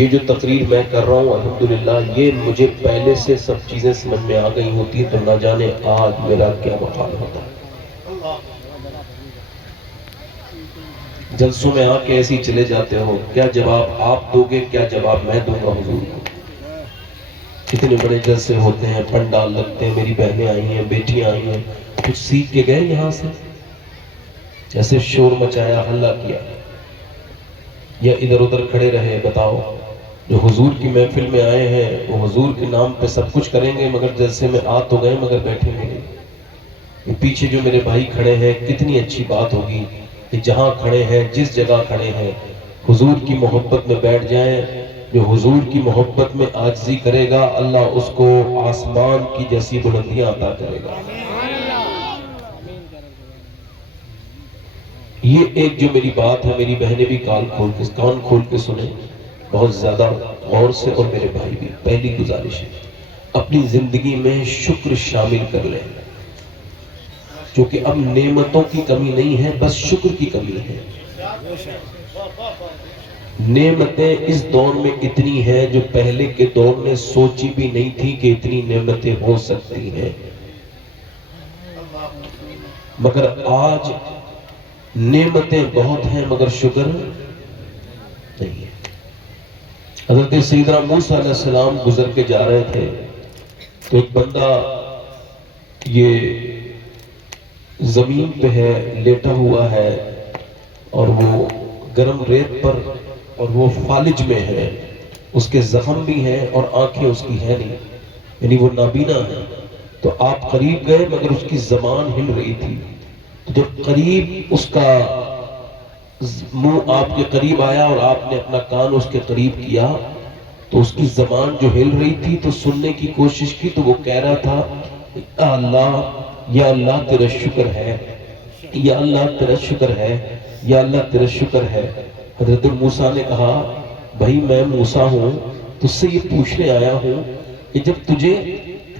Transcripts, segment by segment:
یہ جو تقریر میں کر رہا ہوں الحمدللہ یہ مجھے پہلے سے سب چیزیں سمجھ میں آ گئی ہوتی تو نہ جانے آج میرا کیا مقام ہوتا. جلسوں میں آ کے ایسی چلے جاتے ہو، کیا جواب آپ دو گے، کیا جواب میں دوں گا حضور کو. کتنے بڑے جلسے ہوتے ہیں، پنڈال لگتے ہیں، میری بہنیں آئی ہیں، بیٹیاں آئی ہیں، کچھ سیکھ کے گئے یہاں سے، جیسے شور مچایا، ہلہ کیا، یا ادھر ادھر کھڑے رہے. بتاؤ، جو حضور کی محفل میں آئے ہیں وہ حضور کے نام پہ سب کچھ کریں گے، مگر جلسے میں آ تو گئے مگر بیٹھیں گے نہیں. یہ پیچھے جو میرے بھائی کھڑے ہیں، کتنی اچھی بات ہوگی کہ جہاں کھڑے ہیں، جس جگہ کھڑے ہیں، حضور کی محبت میں بیٹھ جائیں. جو حضور کی محبت میں عاجزی کرے گا اللہ اس کو آسمان کی جیسی بلندیاں عطا کرے گا. یہ ایک جو میری بات ہے، میری بہنیں بھی کان کھول کے سنیں بہت زیادہ غور سے، اور میرے بھائی بھی. پہلی گزارش ہے اپنی زندگی میں شکر شامل کر لیں، کیونکہ اب نعمتوں کی کمی نہیں ہے، بس شکر کی کمی ہے. نعمتیں اس دور میں اتنی ہیں جو پہلے کے دور میں سوچی بھی نہیں تھی کہ اتنی نعمتیں ہو سکتی ہیں، مگر آج نعمتیں بہت ہیں مگر شکر نہیں ہے. حضرت سیدنا موسیٰ علیہ السلام گزر کے جا رہے تھے تو ایک بندہ یہ زمین پہ ہے، لیٹا ہوا ہے، اور وہ گرم ریت پر، اور وہ فالج میں ہے، اس کے زخم بھی ہیں اور آنکھیں اس کی ہے نہیں، یعنی وہ نابینا ہے. تو آپ قریب گئے مگر اس کی زبان ہل رہی تھی. جب قریب اس کا منہ آپ کے قریب آیا اور آپ نے اپنا کان اس کے قریب کیا تو اس کی زبان جو ہل رہی تھی تو سننے کی کوشش کی تو وہ کہہ رہا تھا یا اللہ تیرا شکر ہے، یا اللہ تیرا شکر ہے، یا اللہ تیرا شکر ہے. حضرت موسیٰ نے کہا بھائی میں موسیٰ ہوں، تجھ سے یہ پوچھنے آیا ہوں کہ جب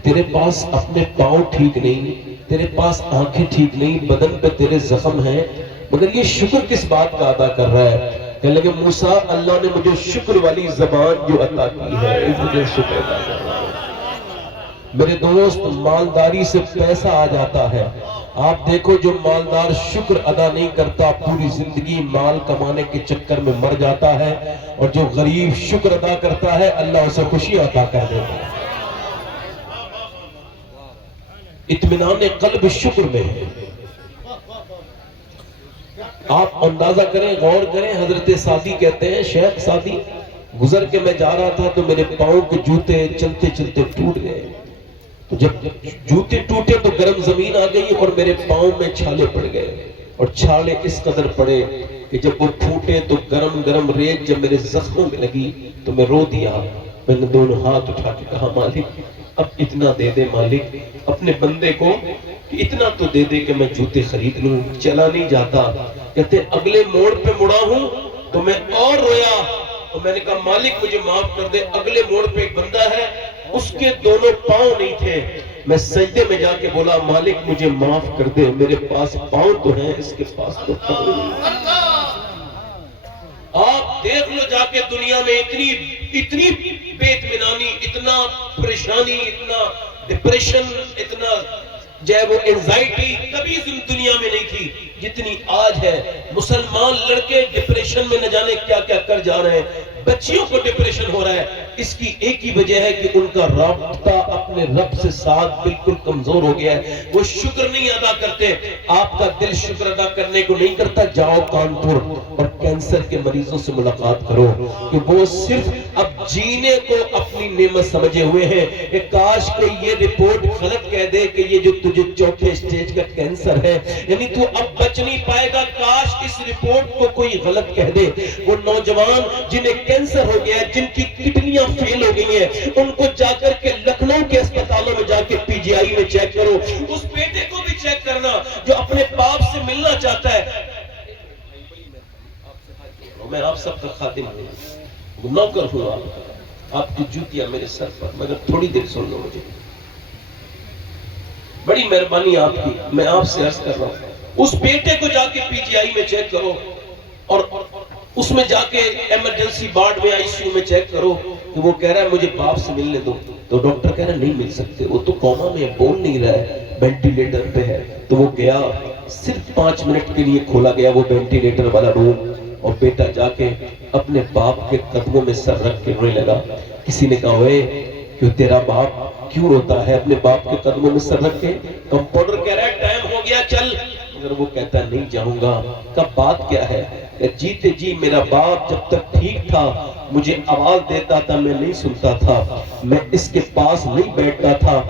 تیرے پاس اپنے پاؤں ٹھیک نہیں، تیرے پاس آنکھیں ٹھیک نہیں، بدن پہ تیرے زخم ہیں، مگر یہ شکر کس بات کا ادا کر رہا ہے؟ کہنے لگے موسیٰ اللہ نے مجھے شکر والی زبان جو عطا کی ہے اس مجھے شکر ادا کر رہا ہے. میرے دوست مالداری سے پیسہ آ جاتا ہے، آپ دیکھو جو مالدار شکر ادا نہیں کرتا پوری زندگی مال کمانے کے چکر میں مر جاتا ہے، اور جو غریب شکر ادا کرتا ہے اللہ اسے خوشی عطا کر دیتا ہے. اطمینان قلب شکر میں ہے. آپ اندازہ کریں، غور کریں. حضرت سعدی کہتے ہیں، شیخ سعدی، گزر کے میں جا رہا تھا تو میرے پاؤں کے جوتے چلتے چلتے ٹوٹ گئے. تو جب جوتے ٹوٹے تو گرم زمین آ گئی اور میرے پاؤں میں چھالے پڑ گئے، اور چھالے اس قدر پڑے کہ جب وہ پھوٹے تو گرم گرم ریت جب میرے زخموں میں لگی تو میں رو دیا. میں نے دونوں ہاتھ اٹھا کے کہا مالک اب اتنا دے دے، مالک اپنے بندے کو کہ اتنا تو دے دے کہ میں جوتے خرید لوں. چلا نہیں جاتا. کہتے اگلے موڑ پہ مڑا ہوں تو میں اور رویا، اور میں نے کہا مالک مجھے معاف کر دے. اگلے موڑ پہ ایک بندہ ہے، اس کے دونوں پاؤں نہیں تھے. میں سجدے میں جا کے بولا مالک مجھے معاف کر دے، میرے پاس پاؤں تو ہیں، اس کے پاس تو پاؤں نہیں. آپ دیکھ لو جا کے دنیا میں اتنی بے اطمینانی، اتنا پریشانی، اتنا ڈپریشن، اتنا جو ہے وہ انزائٹی کبھی دنیا میں نہیں تھی جتنی آج ہے. مسلمان لڑکے ڈپریشن میں نہ جانے کیا کیا کر جا رہے ہیں. بچیوں کو ڈپریشن ہو رہا ہے. اس کی ایک ہی وجہ ہے کہ ان کا رابطہ اپنے رب سے ساتھ بالکل کمزور ہو گیا ہے. وہ شکر نہیں ادا کرتے. آپ کا دل شکر ادا کرنے کو نہیں کرتا. جاؤ کانپور اور کینسر کے مریضوں سے ملاقات کرو کہ وہ صرف اب جینے کو اپنی نعمت سمجھے ہوئے ہیں کہ کاش کہ یہ رپورٹ غلط کہہ دے کہ یہ جو تجھے چوتھے سٹیج کا کینسر ہے، یعنی تو اب بچ نہیں پائے گا. کاش اس رپورٹ کو کوئی غلط کہہ دے. وہ نوجوان جنہیں کینسر ہو گیا ہے، جن کی کڈنیاں فیل ہو گئی ہیں، ان کو جا کر کے لکھنؤ کے اسپتالوں میں جا کے پی جی آئی میں چیک کرو. اس بیٹے کو بھی چیک کرنا جو اپنے باپ سے ملنا چاہتا ہے. میں آپ سب کا خادم ہوں، نوکر ہوں. آپ کی جوتیاں میرے سر پر، مگر تھوڑی دیر سن لو مجھے. بڑی مہربانی آپ کی، میں آپ سے عرض کر رہا ہوں اس بیٹے کو جا کے پی جی آئی میں چیک کرو. اور اس میں جا کے ایمرجنسی وارڈ میں ICU میں چیک کرو کہ وہ کہہ رہا ہے مجھے باپ سے ملنے دو، تو ڈاکٹر کہہ رہا ہے نہیں مل سکتے، وہ تو کوما میں بول نہیں رہا ہے، وینٹیلیٹر پہ ہے۔ تو وہ گیا، صرف 5 منٹ کے لیے کھولا گیا وہ وینٹیلیٹر والا روم، اور بیٹا جا کے اپنے باپ کے قدموں میں سر رکھ کے رونے لگا۔ کسی نے کہا ہوئے کہ تیرا باپ کیوں روتا ہے اپنے باپ کے قدموں میں سر رکھ کے؟ کمپاؤنڈر کہہ رہا ہے ٹائم ہو گیا چل، مگر وہ کہتا ہے نہیں جاؤں گا۔ کب بات کیا ہے؟ کہ جیتے جی میرا باپ جب تک ٹھیک تھا مجھے آواز دیتا تھا، میں نہیں سنتا تھا، میں اس کے پاس نہیں بیٹھتا تھا،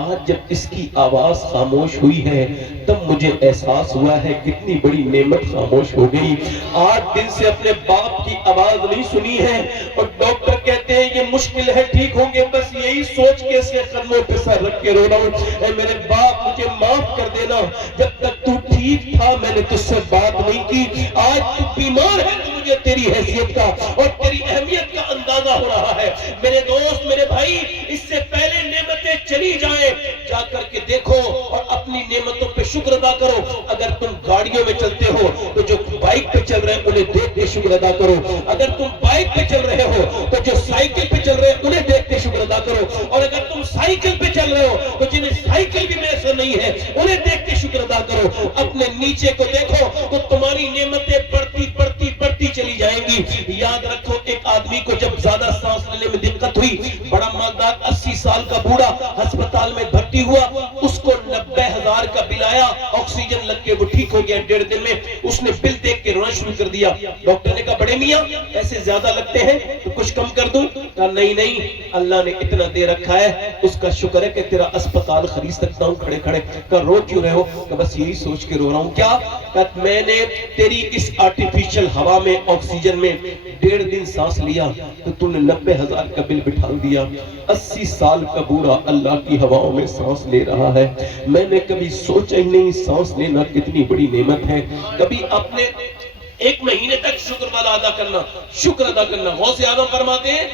آج جب اس کی آواز خاموش ہوئی ہے تب مجھے احساس ہوا ہے کتنی بڑی نعمت خاموش ہو گئی۔ 8 دن سے اپنے باپ کی آواز نہیں سنی ہے، اور ڈاکٹر کہتے ہیں یہ مشکل ہے ٹھیک ہوں گے، بس یہی سوچ کے اس کے قدموں پہ سر رکھ کے رو رہا ہوں، اے میرے باپ مجھے معاف کر دینا، جب تک تو ٹھیک تھا میں نے تجھ سے بات نہیں کی، آج تو بیمار ہے تو مجھے تیری حیثیت کا اور تیری اہمیت کا اندازہ ہو رہا ہے۔ میرے دوست، میرے بھائی، اس سے پہلے نعمتیں چلی جائیں، جا کر کے دیکھو اور اپنی نعمتوں پہ شکر ادا کرو۔ اگر تم گاڑیوں میں چلتے ہو تو جو بائک پہ چل رہے ہیں انہیں دیکھ کے شکر ادا کرو، اگر تم بائک پہ چل رہے ہو تو جو سائیکل پہ چل رہے ہیں انہیں دیکھ کے شکر ادا کرو، اور اگر تم سائیکل پہ چل رہے ہو تو جنہیں سائیکل بھی میسر نہیں ہے انہیں دیکھ کے شکر ادا کرو۔ اپنے نیچے کو دیکھو تو تمہاری نعمتیں بڑھتی بڑھتی بڑھتی چلی جائیں گی۔ یاد رکھو، ایک آدمی کو جب زیادہ سانس لینے میں دقت ہوئی، بڑا مالدار 80 سال کا بوڑھا ہسپتال میں بھرتی ہوا، اس کو 90,000 کا بل آیا، آکسیجن لگ کے وہ ٹھیک ہو گیا 1.5 دن میں۔ اس نے بل دیکھ کے رونا شروع کر دیا۔ ڈاکٹر نے کہا بڑے میاں ایسے زیادہ لگتے ہیں تو کچھ کم کر دوں؟ کہا نہیں نہیں، اللہ نے اتنا دے رکھا ہے اس کا شکر ہے کہ تیرا اسپتال خرید سکتا ہوں کھڑے کھڑے۔ کہا رو کیوں رہے ہو؟ کہ بس یہی سوچ کے رو رہا ہوں۔ کیا؟ کہ میں نے تیری اس آرٹیفیشل ہوا میں آکسیجن میں 1.5 دن سانس لیا تو تو نے 90,000 کا بل بٹھا دیا۔ 80 سال کا بوڑھا اللہ کی ہواؤں میں سانس لے رہا ہے۔ میں نے کبھی سوچا ہی نہیں سانس لینا کتنی بڑی نعمت ہے۔ کبھی اپنے 1 مہینے تک شکر والا ادا کرنا، شکر ادا کرنا۔ غوث اعظم فرماتے ہیں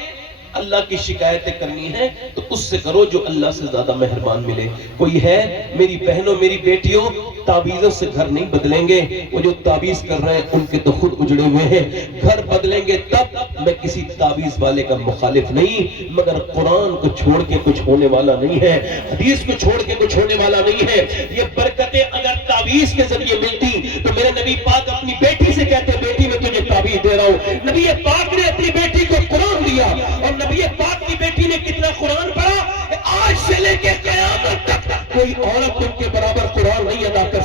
اللہ کی شکایتیں کرنی ہے تو اس سے کرو جو اللہ سے زیادہ مہربان ملے۔ کوئی ہے میری بہنوں میری بیٹیوں، تعویذوں سے گھر نہیں بدلیں گے، وہ جو تعویذ کر رہے ہیں ان کے تو خود اجڑے ہوئے ہیں، گھر بدلیں گے تب۔ میں کسی تعویذ والے کا مخالف نہیں، مگر قرآن کو چھوڑ کے کچھ ہونے والا نہیں ہے، حدیث کو چھوڑ کے کچھ ہونے والا نہیں ہے۔ یہ برکتیں اگر تعویذ کے ذریعے ملتی تو میرے نبی پاک اپنی بیٹی سے کہتے بیٹی میں تجھے تعویذ دے رہا ہوں۔ نبی پاک نے اپنی بیٹی کو قرآن دیا، اور نبی پاک کی بیٹی نے کتنا قرآن پڑھا؟ آج سے لے کے قیامت تک کوئی عورت ان کے برابر قرآن نہیں ادا کر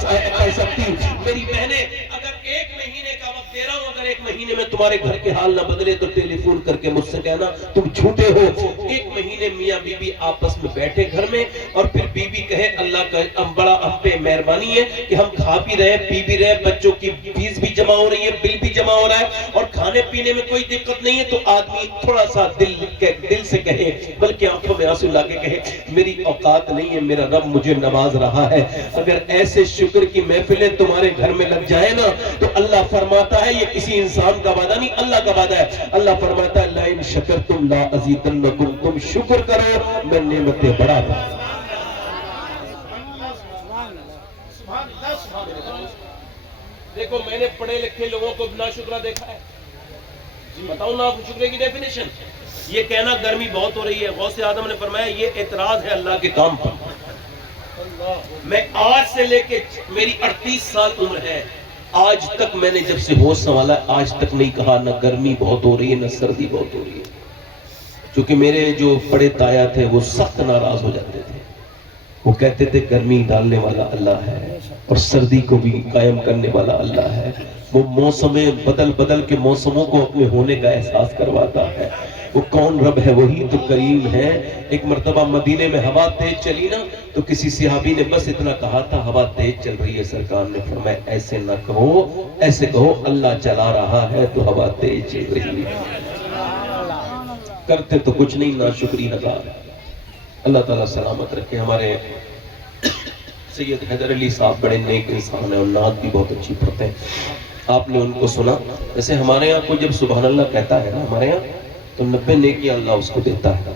سکتی۔ میری بہنیں، اگر 1 مہینے کا وقت دے رہا ہوں، اگر 1 مہینے میں تمہارے گھر کے حال نہ بدلے تو ٹیلی فون کر کے مجھ سے کہنا تم جھوٹے ہو۔ 1 مہینے میاں بی بی آپس میں بیٹھے گھر میں، اور پھر بی بی کہے اللہ کا بڑا ہم پہ مہربانی ہے کہ ہم کھا بھی رہے پی بھی رہے، بچوں کی فیس بھی جمع ہو رہی ہے، بل بھی جمع ہو رہا ہے، اور کھانے پینے میں کوئی دقت نہیں ہے، تو آدمی تھوڑا سا دل سے کہے، بلکہ آنکھوں میں آنسو لا کے کہے میری اوقات نہیں ہے، میرا رب مجھے نواز رہا ہے۔ اگر ایسے شکر کی محفلیں تمہارے گھر میں لگ جائے نا تو اللہ فرماتا ہے، یہ کسی انسان کا وعدہ نہیں، اللہ کا وعدہ ہے۔ اللہ فرماتا ہے لَإِن شَكَرْتُمْ لَا أَزِيدَنَّكُمْ، تم شکر کرو میں نعمتیں بڑھا دوں۔ دیکھو میں نے پڑھے لکھے لوگوں کو ناشکرہ دیکھا ہے، بتاؤں نا آپ شکرے کی ڈیفینیشن؟ یہ کہنا گرمی بہت ہو رہی ہے، غوث اعظم نے فرمایا یہ اعتراض ہے اللہ کے کام پر۔ میں آج سے لے کے میری 38 سال عمر ہے، آج تک میں نے جب سے ہوش سنبھالا آج تک نہیں کہا نہ گرمی بہت ہو رہی ہے نہ سردی بہت ہو رہی ہے، کیونکہ میرے جو بڑے تایا تھے وہ سخت ناراض ہو جاتے تھے، وہ کہتے تھے گرمی ڈالنے والا اللہ ہے اور سردی کو بھی قائم کرنے والا اللہ ہے، وہ موسمیں بدل بدل کے موسموں کو اپنے ہونے کا احساس کرواتا ہے۔ وہ کون رب ہے؟ وہی تو کریم ہے۔ ایک مرتبہ مدینے میں ہوا تیز چلی نا تو کسی صحابی نے بس اتنا کہا تھا ہوا تیز چل رہی ہے، سرکار نے فرمایا ایسے نہ کہو، ایسے کہو اللہ چلا رہا ہے تو ہوا تیز چل رہی ہے۔ کرتے تو کچھ نہیں، ناشکری ہزار۔ اللہ تعالیٰ سلامت رکھے۔ ہمارے سید حیدر علی صاحب بڑے نیک انسان ہیں اور نعت بھی بہت اچھی پڑھتے ہیں، آپ نے ان کو سنا؟ جیسے ہمارے یہاں کوئی جب سبحان اللہ کہتا ہے نا ہمارے یہاں تو 90 نیکیاں اللہ اس کو دیتا ہے۔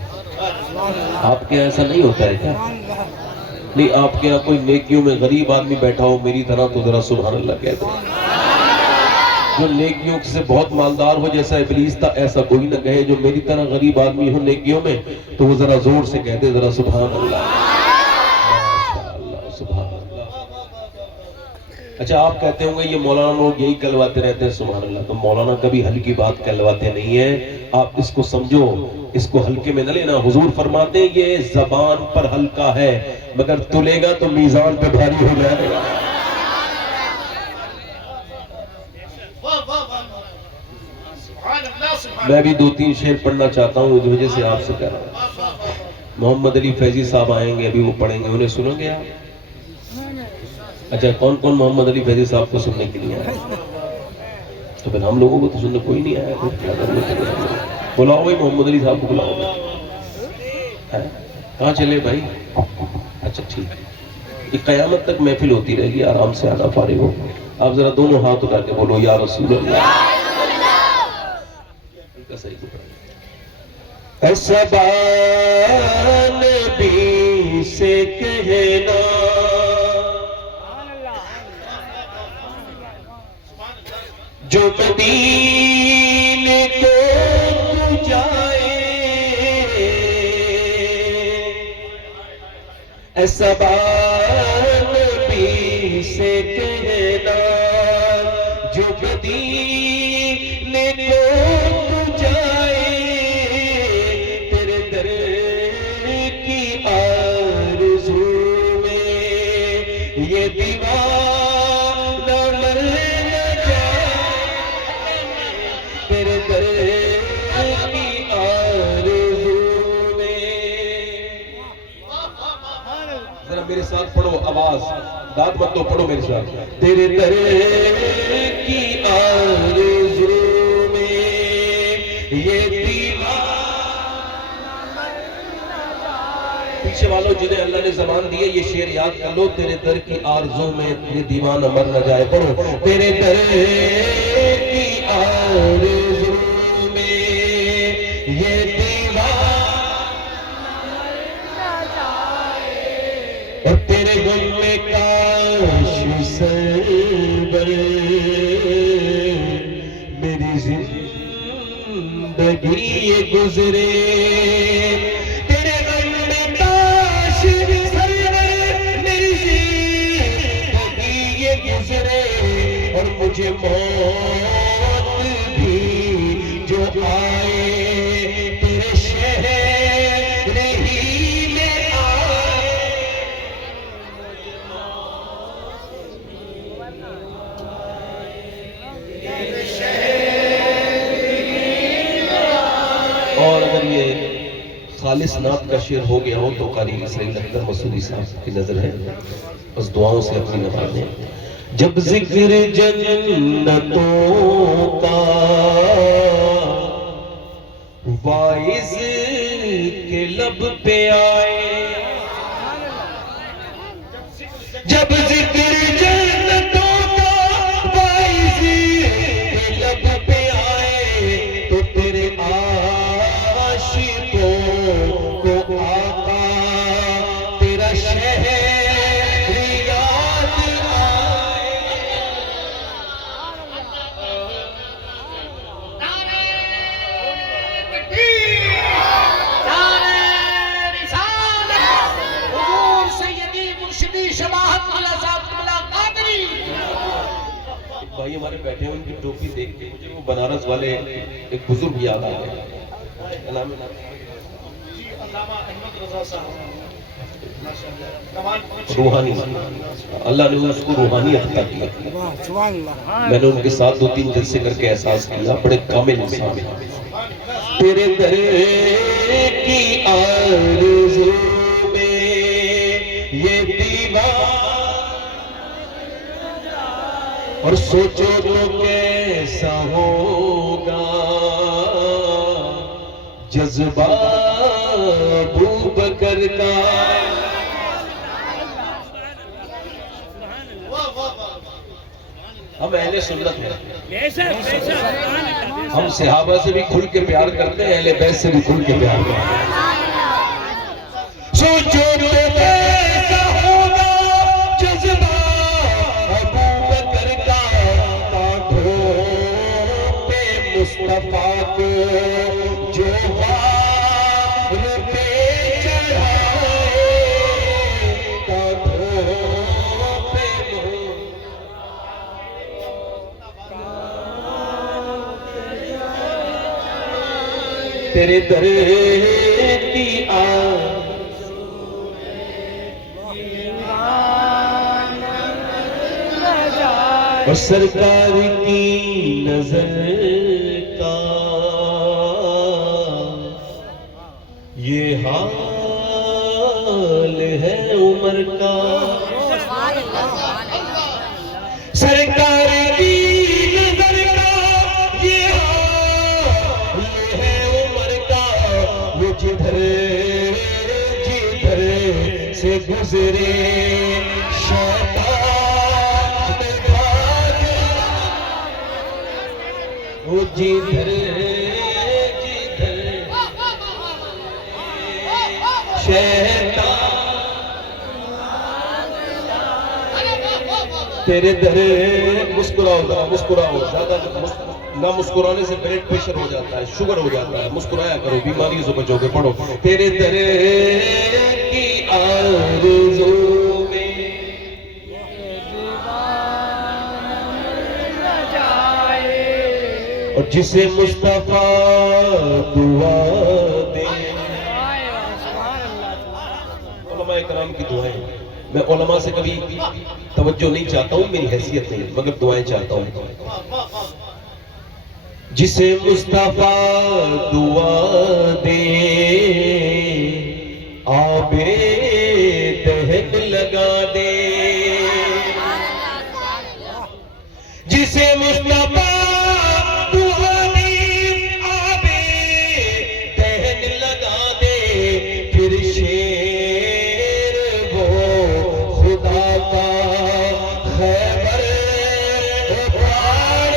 آپ کے یہاں ایسا نہیں ہوتا ہے کیا؟ نہیں، آپ کے یہاں کوئی نیکیوں میں غریب آدمی بیٹھا ہو میری طرح تو ذرا سبحان اللہ کہہ دو۔ جو نیکیوں سے بہت مالدار ہو جیسا ابلیس تھا ایسا کوئی نہ کہے. جو میری طرح غریب آدمی ہو نیکیوں میں تو وہ ذرا زور سے کہہ دے ذرا سبحان اللہ. ماشاءاللہ سبحان اللہ. اچھا آپ کہتے ہوں گے یہ مولانا لوگ یہی کہلواتے رہتے ہیں سبحان اللہ. تو مولانا کبھی ہلکی بات کہلواتے نہیں ہیں. آپ اس کو سمجھو, اس کو ہلکے میں نہ لینا. حضور فرماتے ہیں یہ زبان پر ہلکا ہے مگر تلے گا تو میزان پہ بھاری ہو جائے گا. میں بھی 2-3 شعر پڑھنا چاہتا ہوں, اس وجہ سے آپ سے کہہ رہا ہوں. محمد علی فیضی صاحب آئیں گے, ابھی وہ پڑھیں گے, انہیں سنو گے آپ؟ اچھا کون کون محمد علی فیضی صاحب کو سننے کے لیے آئے؟ تو پھر ہم لوگوں کو تو سننے کوئی نہیں آیا. بلاؤ بھائی محمد علی صاحب کو بلاؤ. کہاں چلے بھائی؟ اچھا ٹھیک ہے, یہ قیامت تک محفل ہوتی رہے گی, آرام سے آنا فارغ ہو. آپ ذرا دونوں ہاتھ اٹھا کے بولو یا رسول اللہ. ایسا بان بھی سے کہنا جو مدینے کو جائے, ایسا بان بھی سے کہنا جو مدینے کو جائے, تیرے در کی آرزو میں یہ دیوانہ مر نہ جائے, تیرے در کی آرزو میں. ذرا میرے ساتھ پڑھو, آواز داد مت دو, پڑھو میرے ساتھ. تیرے در کی آرزو میں یہ دیوانہ. پیچھے والوں جنہیں اللہ نے زبان دی ہے یہ شعر یاد کر لو. تیرے در کی آرزو میں یہ دیوانہ مر نہ جائے. پڑھو. تیرے در کی آرزو میں یہ دیوانہ مر نہ جائے, اور تیرے غم میں کاش سرور میری زندگی یہ گزرے. تیرے غم میں کاش سرور میری زندگی یہ گزرے, اور مجھے موت بھی جو آئے تیرے شہر ہی میں آئے. اور اگر یہ خالص نعت کا شعر ہو گیا ہو تو قاری سعید اختر مسعودی صاحب کی نظر ہے, بس دعاؤں سے اپنی نوازیں. جب ذکر جنتوں کا واعظ کے لب پہ آئے, جب ذکر جنتوں کا واعظ کے لب پہ آئے تو تیرے عاشقوں کو آقا تیرا شہر یاد آئے. بھائی ہمارے بیٹھے ہیں, ان کی ٹوپی دیکھ کے مجھے وہ بنارس والے ایک بزرگ یاد آ گئے. روحانی, اللہ نے اس کو روحانی عطا کیا. میں نے ان کے ساتھ 2-3 جلسے کر کے احساس کیا بڑے کامل انسان ہیں. تیرے در کی آرزو میں یہ دیوانہ, اور سوچو تو کیسا ہوگا جذبہ ابو بکر کا. ہم اہل سنت ہیں, ہم صحابہ سے بھی کھل کے پیار کرتے ہیں, اہل بیت سے بھی کھل کے پیار کرتے ہیں. سوچو تو کیسا ہوگا جذبہ ابو بکر کا, کانٹھوں مصطفیٰ کو جو غار پہ چڑھائے کانٹوں پہ تیرے در کی اور سرکار کی نظر کا یہ حال ہے عمر کا سرکار کی نظر کا یہ حال ہے عمر کا وہ جدھر سے گزرے شیطان بھاگ وہ جدھر شیطان تیرے در مسکراؤ زیادہ نہ مسکرانے سے بلڈ پریشر ہو جاتا ہے شوگر ہو جاتا ہے مسکرایا کرو بیماری سے بچو گے پڑھو تیرے در کی آرزو میں اور جسے مصطفیٰ دعا دے علماء کرام کی دعائیں میں علماء سے کبھی توجہ نہیں چاہتا ہوں میری حیثیت نہیں مگر دعائیں چاہتا ہوں جسے مصطفیٰ دعا دے آبے دہن لگا دے جسے مصطفیٰ دعا دے آبے دہن لگا دے پھر شیر وہ خدا کا خیبر پھاڑ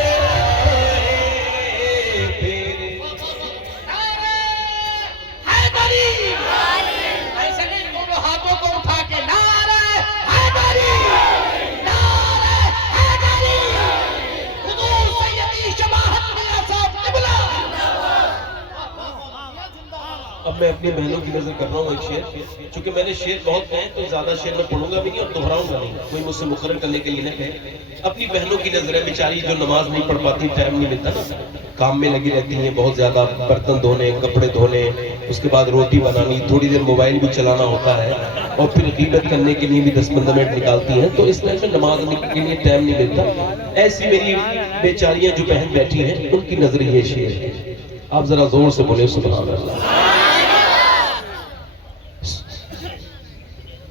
اب میں اپنی بہنوں کی نظر کر رہا ہوں ایک شعر چونکہ میں نے شعر بہت کہے تو زیادہ شعر میں پڑھوں گا بھی نہیں اور دہراؤں گا نہیں کوئی مجھ سے مقرر کرنے کے لیے نہ کہے اپنی بہنوں کی نظر ہے بیچاری جو نماز نہیں پڑھ پاتی ٹائم نہیں ملتا نا کام میں لگی رہتی ہیں بہت زیادہ برتن دھونے کپڑے دھونے اس کے بعد روٹی بنانی تھوڑی دیر موبائل بھی چلانا ہوتا ہے اور پھر غیبت کرنے کے لیے بھی 10-15 منٹ نکالتی ہیں تو اس طرح سے نماز کے لیے ٹائم نہیں ملتا ایسی میری بیچاریاں جو بہن بیٹھی ہیں ان کی نظر یہ شعر ہے آپ ذرا زور سے بولے سبحان اللہ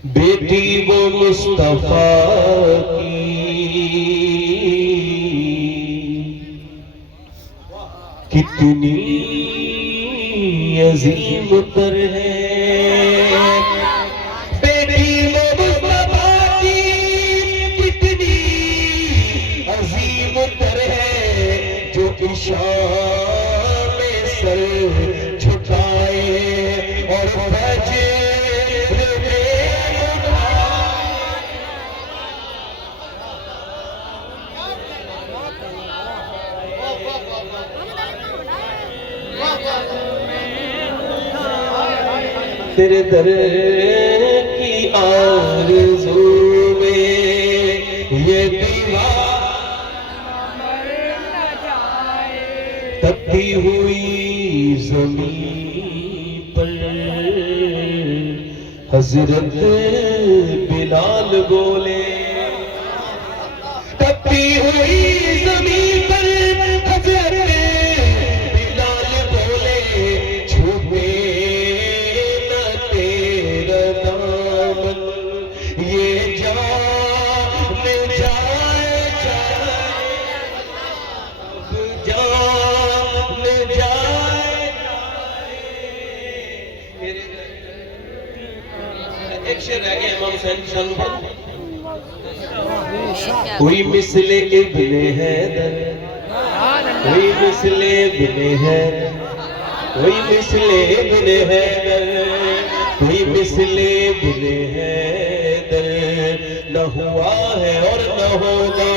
بیٹی وہ مصطفیٰ کی کتنی عظیم تر ہے بیٹی وہ مصطفیٰ کی کتنی عظیم تر ہے جو شام میں سر جھکائے اور بجے تیرے در کی آرزو میں یہ دیوار تپتی ہوئی زمین پر حضرت بلال بولے تپتی ہوئی زمین پر حضرت بلال بولے چھپے کوئی مثل ابن حیدر کوئی مثل ابن حیدر کوئی مثل ابن حیدر کوئی مثل ابن حیدر نہ ہوا ہے اور نہ ہوگا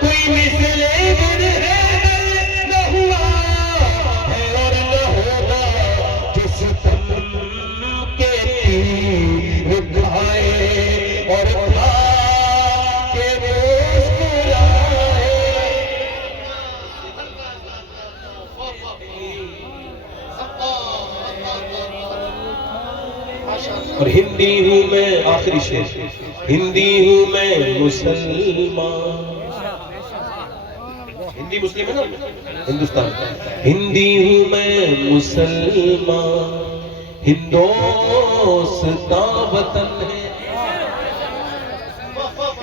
کوئی مثل ابن حیدر نہ ہوا اور ہندی ہوں میں، آخری شعر، ہندی ہوں میں مسلمان، ہندی مسلم ہے نا ہندوستان، ہندی ہوں میں مسلمان، ہندوستان وطن ہے،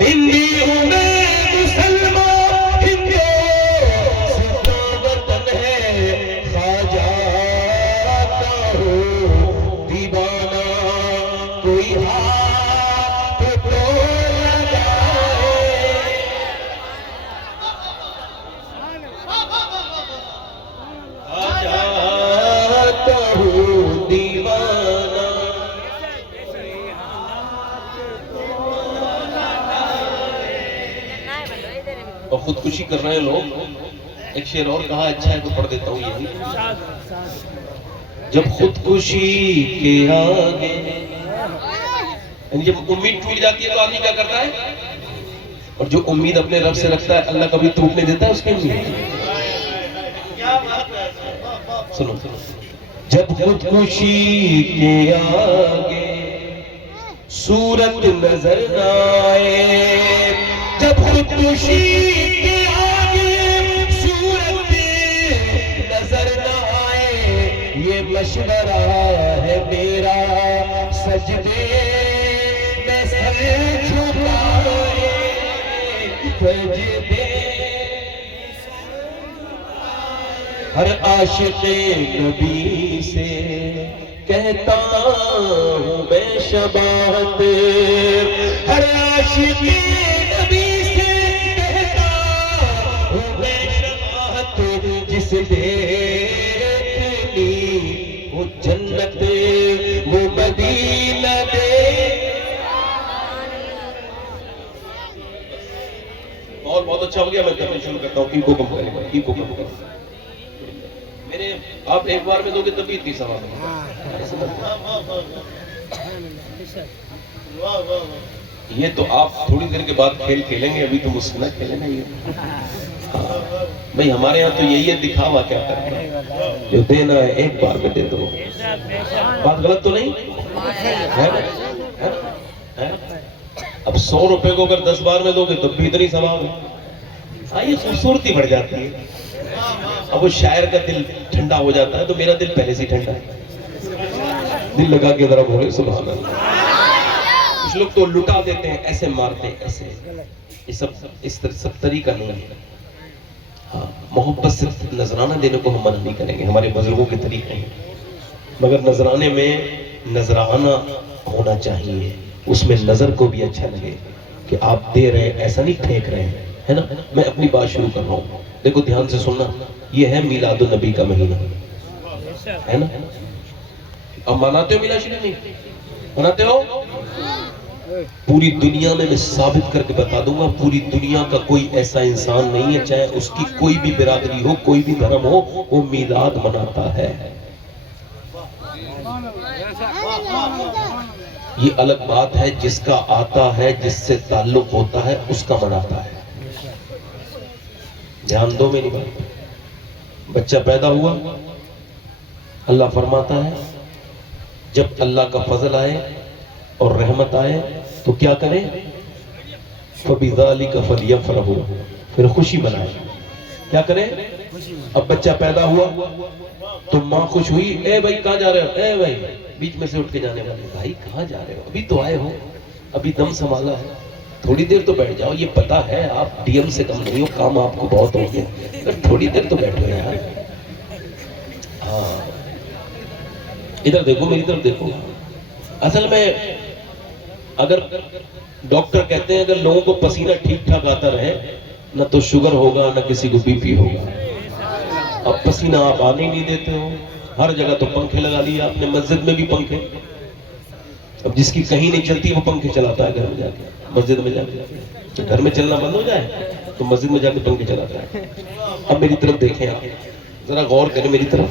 ہندی ہوں میں مسلمان، ہندوستان وطن ہے، خواجہ کا ہوں دیوانہ، کوئی ہاتھ تو لگائے، خواجہ کا ہوں دیوانہ۔ اور خودکشی کر رہے ہیں لوگ۔ ایک شعر اور کہا، اچھا ہے تو پڑھ دیتا ہوں یہ بھی۔ جب خودکشی کے آگے، یعنی جب امید ٹوٹ جاتی ہے تو آدمی کیا کرتا ہے؟ اور جو امید اپنے رب سے رکھتا ہے اللہ کبھی ٹوٹنے دیتا ہے اس کی امید؟ سنو، جب خودکشی کے آگے صورت نظر نہ آئے، جب خودکشی کے آگے صورت نظر نہ آئے، یہ مشورہ ہے میرا سجدے میں سر جھکائے، سجدے ہر عاشق نبی سے کہتا ہوں میں شباہت، ہر عاشق نبی سے کہتا ہوں میں شباہت، جس دیکھنی وہ جنت وہ مدینہ دے۔ اور بہت اچھا ہو گیا، میں کرنا شروع کرتا ہوں، ان کو کم کریں گا، ان کو کم کریں گا۔ میرے آپ ایک بار میں دو گے تب بھی اتنی ثواب ہے۔ یہ تو آپ تھوڑی دیر کے بعد کھیل کھیلیں گے، ابھی تو مجھ سے نہ کھیلیں نا یہ۔ بھئی ہمارے ہاں تو یہی ہے، دکھاوا کیا کرنا ہے، جو دینا ہے ایک بار میں دے دو۔ بات غلط تو نہیں ہے؟ اب 100 روپے کو اگر 10 بار میں دو گے تب بھی اتنی ثواب ہے۔ یہ خوبصورتی بڑھ جاتی ہے۔ اب وہ شاعر کا دل ٹھنڈا ہو جاتا ہے تو میرا دل پہلے سے ٹھنڈا ہے۔ دل لگا کے ذرا بولے سبحان اللہ۔ کچھ لوگ تو لٹا دیتے ہیں، ایسے مارتے ہیں، ایسے، یہ سب طریقہ نہیں ہے۔ ہاں، محبت سے نذرانہ دینے کو ہم منع نہیں کریں گے، ہمارے بزرگوں کے طریقے ہیں، مگر نذرانے میں نذرانہ ہونا چاہیے، اس میں نظر کو بھی اچھا لگے کہ آپ دے رہے ہیں، ایسا نہیں پھینک رہے ہیں، ہے نا۔ میں اپنی بات شروع کر رہا ہوں، دیکھو دھیان سے سننا، یہ ہے میلاد النبی کا مہینہ، ہے نا۔ اب مناتے ہو میلاد شریف؟ نہیں مناتے ہو؟ پوری دنیا میں ثابت کر کے بتا دوں گا، پوری دنیا کا کوئی ایسا انسان نہیں ہے، چاہے اس کی کوئی بھی برادری ہو، کوئی بھی دھرم ہو، وہ میلاد مناتا ہے۔ یہ الگ بات ہے، جس کا آتا ہے، جس سے تعلق ہوتا ہے، اس کا مناتا ہے۔ دھیان دو میری بات۔ بچہ پیدا ہوا، اللہ فرماتا ہے جب اللہ کا فضل آئے اور رحمت آئے تو کیا کریں؟ فَبِذَلِكَ فَلْيَفْرَحُوا، پھر خوشی منائیں۔ کیا کریں؟ اب بچہ پیدا ہوا تو ماں خوش ہوئی، اے بھائی کہاں جا رہے ہو؟ اے بھائی بیچ میں سے اٹھ کے جانے والے، بھائی کہاں جا رہے ہو؟ ابھی تو آئے ہو، ابھی دم سنبھالا ہے، تھوڑی دیر تو بیٹھ جاؤ، یہ پتا ہے آپ ڈی ایم سے کم نہیں ہو، کام آپ کو بہت ہو گیا، پر تھوڑی دیر تو بیٹھو یار۔ ہاں ادھر دیکھو، میری طرف دیکھو۔ اصل میں اگر ڈاکٹر کہتے ہیں اگر لوگوں کو پسینہ ٹھیک ٹھاک آتا رہے نہ تو شوگر ہوگا نہ کسی کو بی پی ہوگا۔ اب پسینہ آپ آنے نہیں دیتے ہو، ہر جگہ تو پنکھے لگا لیے آپ نے، مسجد میں بھی پنکھے۔ اب جس کی کہیں نہیں چلتی وہ پنکھے چلاتا ہے گھر میں جا کے، مسجد میں جا کے۔ گھر میں چلنا بند ہو جائے تو مسجد میں جا کے پنکھے چلاتا ہے۔ اب میری طرف دیکھیں آپ، ذرا غور کریں میری طرف،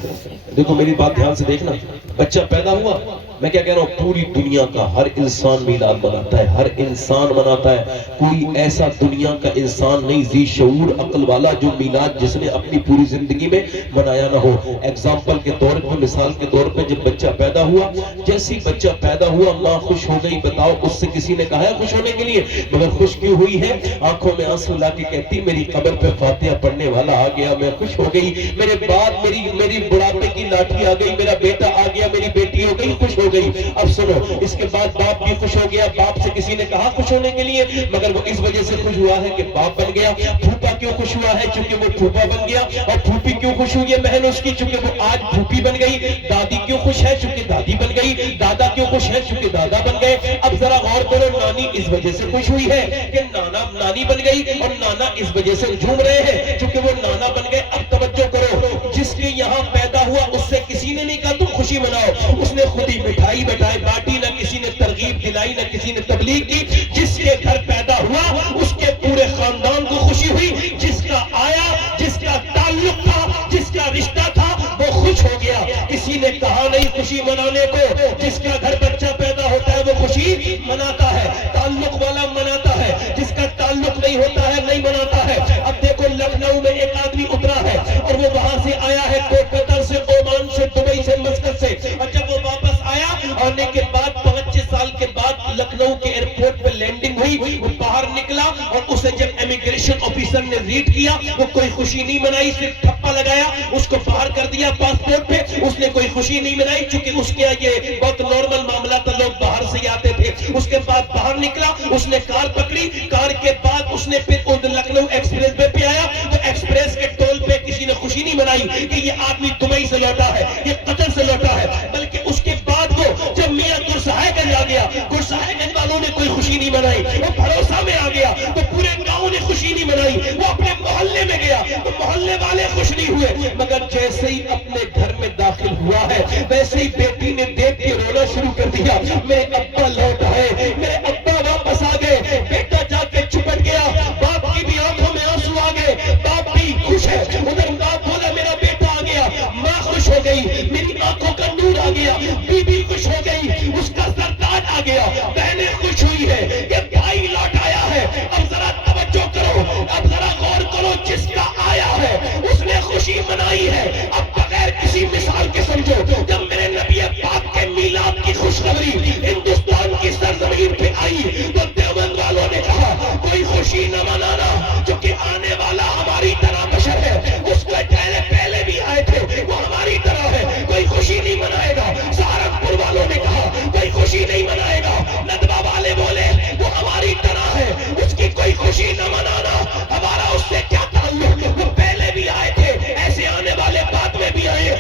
دیکھو میری بات دھیان سے دیکھنا۔ بچہ پیدا ہوا، میں کیا کہہ رہا ہوں، پوری دنیا کا ہر انسان میلاد مناتا ہے، ہر انسان مناتا ہے. کوئی ایسا دنیا کا انسان نہیں ذی شعور عقل والا جو میلاد جس نے اپنی پوری زندگی میں منایا نہ ہو. ایگزامپل کے طور پہ، مثال کے طور پہ، جب بچہ پیدا ہوا، جیسی بچہ پیدا ہوا ماں خوش ہو گئی. بتاؤ اس سے کسی نے کہا ہے خوش ہونے کے لیے؟ مگر خوش کیوں ہوئی ہے؟ آنکھوں میں آنسو لا کے کہتی میری قبر پہ فاتحہ پڑھنے والا آ گیا، میں خوش ہو گئی. میرے بعد میری بڑھاپے کی لاٹھی آ گئی، میرا بیٹا آ گیا، میری بیٹی ہو گئی، خوش ہو گئی. اب سنو، اس کے بعد باپ بھی خوش ہو گیا. باپ سے کسی نے کہا خوش ہونے کے لیے؟ مگر وہ اس وجہ سے خوش ہوا ہے کہ باپ بن گیا. پھوپا کیوں خوش ہوا ہے؟ چونکہ وہ پھوپا بن گیا. اور پھوپی کیوں خوش ہوئی ہے بہن اس کی؟ چونکہ وہ آج پھوپی بن گئی. دادی کیوں خوش ہے؟ چونکہ دادی بن گئی. دادا کیوں خوش ہے؟ چونکہ دادا بن گئے. اب ذرا غور کرو، نانی اس وجہ سے خوش ہوئی ہے کہ نانی بن گئی، اور نانا اس وجہ سے جھوم رہے ہیں چونکہ وہ نانا بن گئے. اب توجہ کرو، جس کے یہاں پیدا ہوا اس سے کسی نے نہیں کہا تم خوشی مناؤ، اس نے خود ہی مٹھائی بانٹی، نہ کسی نے ترغیب دلائی، نہ کسی نے تبلیغ کی. جس کے گھر پیدا ہوا اس کے پورے خاندان کو خوشی ہوئی. جس کا آیا، جس کا تعلق تھا، جس کا رشتہ تھا، وہ خوش ہو گیا. کسی نے کہا نہیں خوشی منانے کو. جس کا گھر بچہ پیدا ہوتا ہے وہ خوشی مناتا ہے، تعلق والا مناتا ہے. جس کا تعلق نہیں ہوتا ہے نہیں مناتا ہے. اب دیکھو لکھنؤ میں ایک آدمی اترا ہے اور وہ وہاں سے آیا ہے قطر سے، عمان سے، دبئی سے، مسقط سے. اور جب وہ واپس آیا، آنے کے بعد 25 سال کے بعد لکھنؤ کے ایئرپورٹ پہ لینڈنگ ہوئی، وہ باہر نکلا اور اسے جب امیگریشن آفیسر نے ریڈ کیا، وہ کوئی خوشی نہیں منائی، صرف ٹھپا لگایا، اس کو باہر کر دیا پاسپورٹ پہ. اس نے کوئی خوشی نہیں منائی چونکہ اس کے یہ بہت نارمل معاملہ تھا، لوگ باہر سے آتے تھے. اس کے بعد باہر نکلا، اس نے کار پکڑی. کار کے بعد اس نے پھر لکھنؤ ایکسپریس وے پہ آیا. تو ایکسپریس کے ٹول پہ کسی نے خوشی نہیں منائی کہ یہ آدمی دبئی سے لوٹا ہے، یہ قطر سے لوٹا ہے. بلکہ اس کے بعد وہ جب میاں گرسہائے گنج آ گیا، گرسہائے گنج والوں نے کوئی خوشی نہیں منائی. وہ بھروسہ میں آ گیا تو پورے گاؤں نے خوشی نہیں منائی. وہ اپنے محلے میں گیا تو محلے والے خوش نہیں ہوئے. مگر جیسے ہی اپنے گھر میں داخل ہوا ہے ویسے ہی بیٹی نے دیکھ کے رونا شروع کر دیا. میرے ابا لوٹ آئے، میرے ابا واپس آ گئے. بیٹا جا کے چپٹ گیا، باپ کی بھی آنکھوں میں آنسو آ گئے. باپ بھی خوش ہے، ادھر باپ بولا میرا بیٹا آ گیا. ماں خوش ہو گئی، میری آنکھوں کا نور آ گیا. بی خوش ہو گئی، اس کا سردار آ گیا. بہنیں خوش ہوئی ہے کہ بھائی لوٹ آیا ہے. اب ذرا توجہ کرو، اب ذرا غور کرو، جس کا آیا ہے اس نے خوشی منائی ہے. اب بغیر کسی مثال کے سمجھو، جب میرے نبی پاک کے میلاد کی خوشخبری ہندوستان کی سرزمین پہ آئی تو دیوبند والوں نے کہا کوئی خوشی نہ منانا، کیونکہ آنے والا ہماری طرح بشر ہے. اس کو پہلے بھی آئے تھے، وہ ہماری طرح ہے، کوئی خوشی نہیں منائے گا. سہارنپور والوں نے کہا کوئی خوشی نہیں منائے گا. ندوہ والے بولے وہ ہماری طرح ہے، اس کی کوئی خوشی نہ منانا. ہمارا اس سے کیا تعلق؟ وہ پہلے بھی آئے تھے، ایسے آنے والے بعد میں بھی آئے،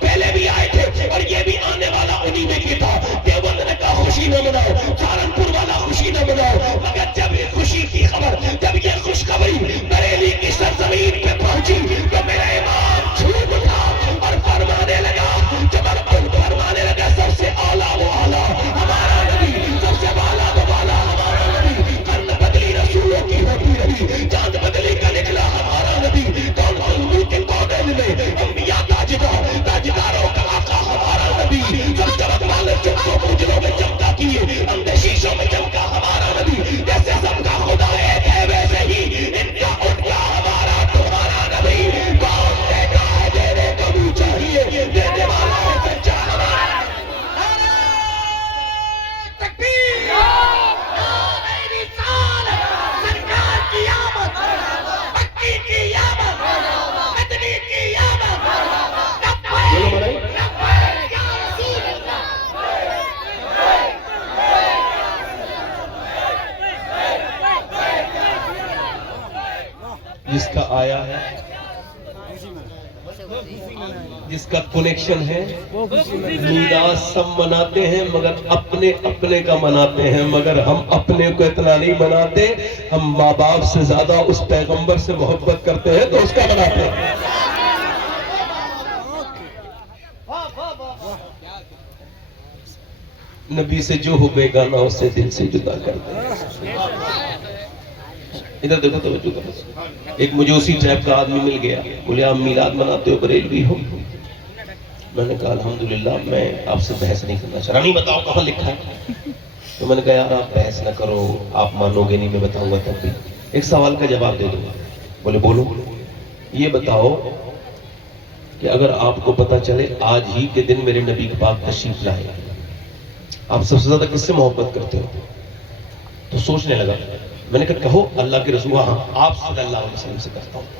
پہلے بھی آئے تھے اور یہ بھی آنے والا انہی میں کی تھا. دیوبند نے کہا خوشی نہ مناؤ، سہارنپور والا خوشی نہ مناؤ. مگر جب یہ خوشی کی خبر، جب یہ خوشخبری بریلی کی سرزمین پہ پہنچی تو میرا امام جھوم اٹھا اور فرمانے لگا، جب فرمانے لگا سب سے اعلیٰ وہ اعلیٰ ہمارا نبی، سب سے بالا وہ بالا ہمارا نبی. قرن بدلی رسولوں کی ہوتی رہی، چاند بدلی کا نکلا ہمارا نبی. کون ملوک کونین میں انبیاء تاجداروں کا آقا ہمارا نبی. سب چمک والے چمکوں اجلوں میں چمکا کیے، اندھے شیشوں میں چمکا ہمارا نبی. جیسے سب کا خدا ایک ہے ویسے ہی ان کا ان کا ہمارا تمہارا نبی. کون دیتا ہے دینے کو بھی چاہیے، دینے والا ہے سچا ہمارا. تکبیر، نعرہ رسالت، سرکار کی آمد، مکی کی آمد، مدنی کی آمد. لبیک لبیک یا رسول اللہ. جس کا آیا ہے، جس کا کنیکشن ہے، میلاد سب مناتے ہیں مگر اپنے اپنے کا مناتے ہیں. مگر ہم اپنے کو اتنا نہیں مناتے، ہم ماں باپ سے زیادہ اس پیغمبر سے محبت کرتے ہیں تو اس کا مناتے ہیں. نبی سے جو ہو بیگانہ اسے دل سے جدا کرتے ہیں. ادھر دیکھو توجہ کرو. ایک مجھے اسی ٹائپ کا آدمی مل گیا، بولے آپ میلاد مناتے ہو، بریلوی ہو؟ میں نے کہا الحمدللہ میں آپ سے بحث نہیں کرنا چاہ رہا. نہیں بتاؤ کہاں لکھا ہے. تو میں نے کہا یار آپ بحث نہ کرو, آپ مانو گے نہیں, میں بتاؤں گا تب بھی. ایک سوال کا جواب دے دوں گا. بولے بولو. یہ بتاؤ کہ اگر آپ کو پتا چلے آج ہی کے دن میرے نبی پاک تشریف لائے, آپ سب سے زیادہ کس سے محبت کرتے ہو؟ تو سوچنے لگا. میں نے کہا کہو اللہ کے رسول. ہاں آپ صلی اللہ علیہ وسلم سے کرتا ہوں.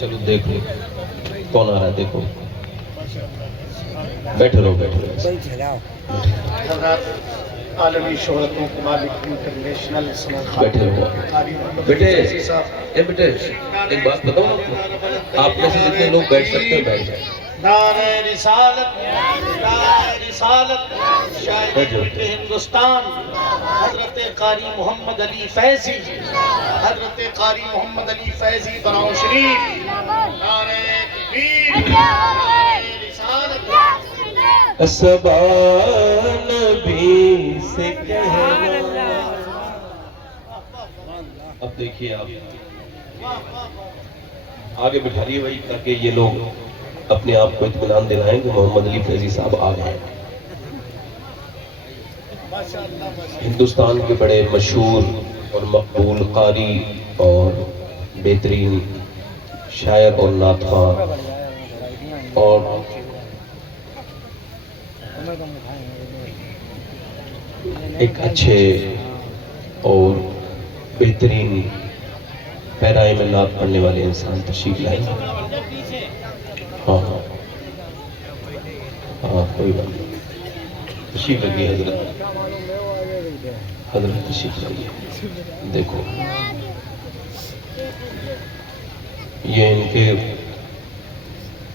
چلو دیکھ لو کون آ رہا ہے, دیکھو. بیٹھے رہو بیٹھے رہو حضرات عالمی شہرتوں کو مالک انٹرنیشنل بیٹھے رہو. بیٹے اے بیٹے ایک بات بتاؤں آپ میں سے جتنے لوگ بیٹھ سکتے ہیں بیٹھ جائیں. نعرہ رسالت, نعرہ رسالت, شاعر ملک ہندوستان حضرت قاری محمد علی فیضی, حضرت قاری محمد علی فیضی براؤ شریف. نعرہ تکبیر, نعرہ رسالت. اسبا نبی سے کہنا. اب دیکھیے آپ آگے بٹھائیے بھائی تاکہ یہ لوگ اپنے آپ کو اطمینان دلائیں کہ محمد علی فیضی صاحب آ گئے ہیں. ہندوستان کے بڑے مشہور اور مقبول قاری اور بہترین شاعر اور نعت خواں اور ایک اچھے اور بہترین پیرائے میں نعت پڑھنے والے انسان تشریف لائیں. ہاں ہاں ہاں کوئی بات نہیں. تشریف لگی حضرت, حضرت تشریف لگی. دیکھو یہ ان کے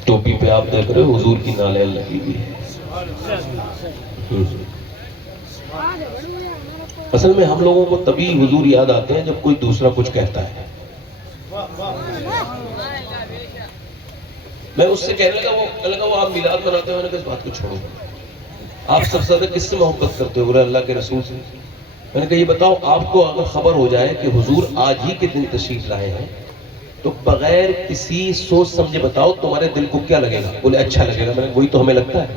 ٹوپی پہ آپ دیکھ رہے ہو حضور کی نالین لگی ہوئی ہے. اصل میں ہم لوگوں کو تبھی حضور یاد آتے ہیں جب کوئی دوسرا کچھ کہتا ہے. میں اس سے کہنے لگا وہ آپ میلاد مناتے ہو. میں نے کہا اس بات کو چھوڑو, آپ سب سے زیادہ کس سے محبت کرتے ہو؟ بولے اللہ کے رسول سے. میں نے کہا یہ بتاؤ آپ کو اگر خبر ہو جائے کہ حضور آج ہی کے دن تشریف لائے ہیں تو بغیر کسی سوچ سمجھے بتاؤ تمہارے دل کو کیا لگے گا؟ بولے اچھا لگے گا. میں نے وہی تو ہمیں لگتا ہے.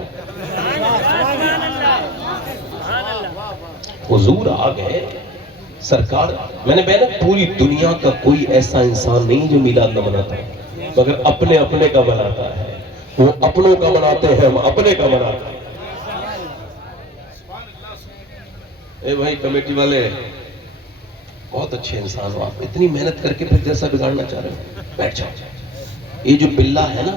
حضور آ گئے سرکار. میں نے کہا پوری دنیا کا کوئی ایسا انسان نہیں جو میلاد نہ مناتا ہے, مگر اپنے اپنے کا مناتا ہے. وہ اپنوں کا مناتے ہیں, ہم اپنے کا مناتے ہیں. اے بھائی کمیٹی والے بہت اچھے انسان ہو آپ, اتنی محنت کر کے پھر جیسا بگاڑنا چاہ رہے ہو. بیٹھ جاؤ. یہ جو بلہ ہے نا,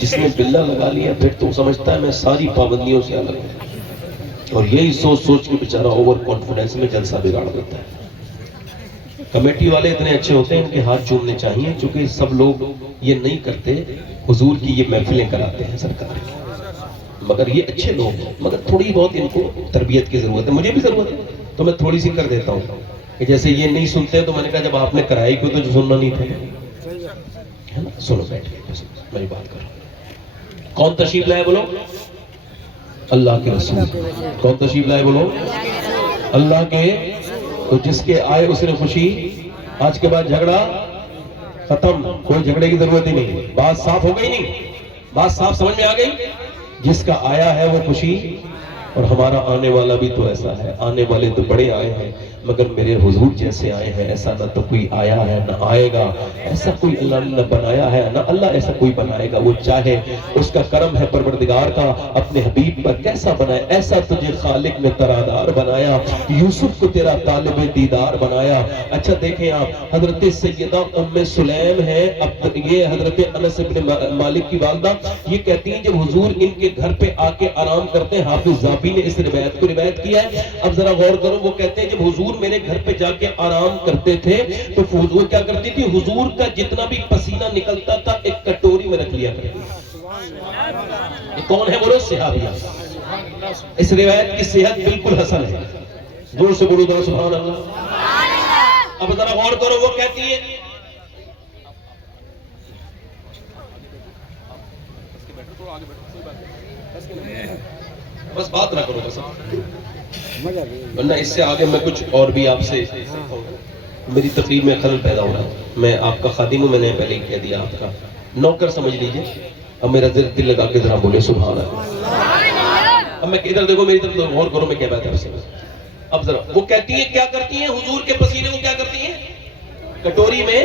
جس نے بلہ لگا لیا پھر تو سمجھتا ہے میں ساری پابندیوں سے الگ ہوں, اور یہی سوچ سوچ کے بیچارہ اوور کانفیڈنس میں جلسہ بگاڑ دیتا ہے. کمیٹی والے اتنے اچھے ہوتے ہیں, ان کے ہاتھ چومنے چاہیے, چونکہ سب لوگ یہ نہیں کرتے. حضور کی یہ محفلیں کراتے ہیں سرکار کی, مگر یہ اچھے لوگ ہیں, مگر تھوڑی بہت ان کو تربیت کی ضرورت ہے. مجھے بھی ضرورت ہے تو میں تھوڑی سی کر دیتا ہوں کہ جیسے یہ نہیں سنتے تو میں نے کہا جب آپ نے کرائی کوئی تو جو سننا نہیں تھا ہے نا. سنو بیٹھ کے میں بات کر رہا ہوں. کون تشریف لائے بولو؟ اللہ کے رسول. کون تشریف لائے بولو؟ اللہ کے. تو جس کے آئے اس نے خوشی. آج کے بعد جھگڑا ختم, کوئی جھگڑے کی ضرورت ہی نہیں. بات صاف ہو گئی نہیں؟ بات صاف سمجھ میں آ گئی؟ جس کا آیا ہے وہ خوشی, اور ہمارا آنے والا بھی تو ایسا ہے. آنے والے تو بڑے آئے ہیں, مگر میرے حضور جیسے آئے ہیں ایسا نہ تو کوئی آیا ہے نہ آئے گا. ایسا کوئی اللہ نے بنایا ہے نہ اللہ ایسا کوئی بنائے گا. وہ چاہے, اس کا کرم ہے پروردگار کا, اپنے حبیب پر کیسا بنایا. ایسا تجھے خالق نے ترادار بنایا, یوسف کو تیرا طالب دیدار بنایا. اچھا دیکھیں آپ, حضرت سیدہ ام سلیم ہے, اب یہ حضرت انس بن مالک کی والدہ, یہ کہتی ہیں جب حضور ان کے گھر پہ آ کے آرام کرتے ہیں. حافظ زابی نے اس روایت کو روایت کیا ہے. اب ذرا غور کرو, وہ کہتے ہیں جب حضور میرے گھر پہ جا کے آرام کرتے تھے تو حضور کیا کرتی تھی, حضور کا جتنا بھی پسینہ نکلتا تھا ایک کٹوری میں رکھ لیا کرتی. یہ کون ہے بولو؟ صحابیہ. اس روایت کی صحت بالکل حسن ہے. زور سے بولو ذرا سبحان اللہ. اب ذرا غور کرو, وہ کہتی ہے بس بات نہ کرو بس, ورنہ اس سے آگے میں کچھ اور بھی آپ سے میری تقریر میں خلل پیدا ہو رہا ہے. میں آپ کا خادم ہوں, میں نے پہلے ہی کہہ دیا, آپ کا نوکر سمجھ لیجئے. اب میرا دل لگا کے ذرا بولے سبحان اللہ. اب میں ادھر دیکھو میری طرف غور کرو, میں کیا بات ہے آپ سے. اب ذرا وہ کہتی ہیں کیا کرتی ہیں, حضور کے پسینے کو کیا کرتی ہیں, کٹوری میں,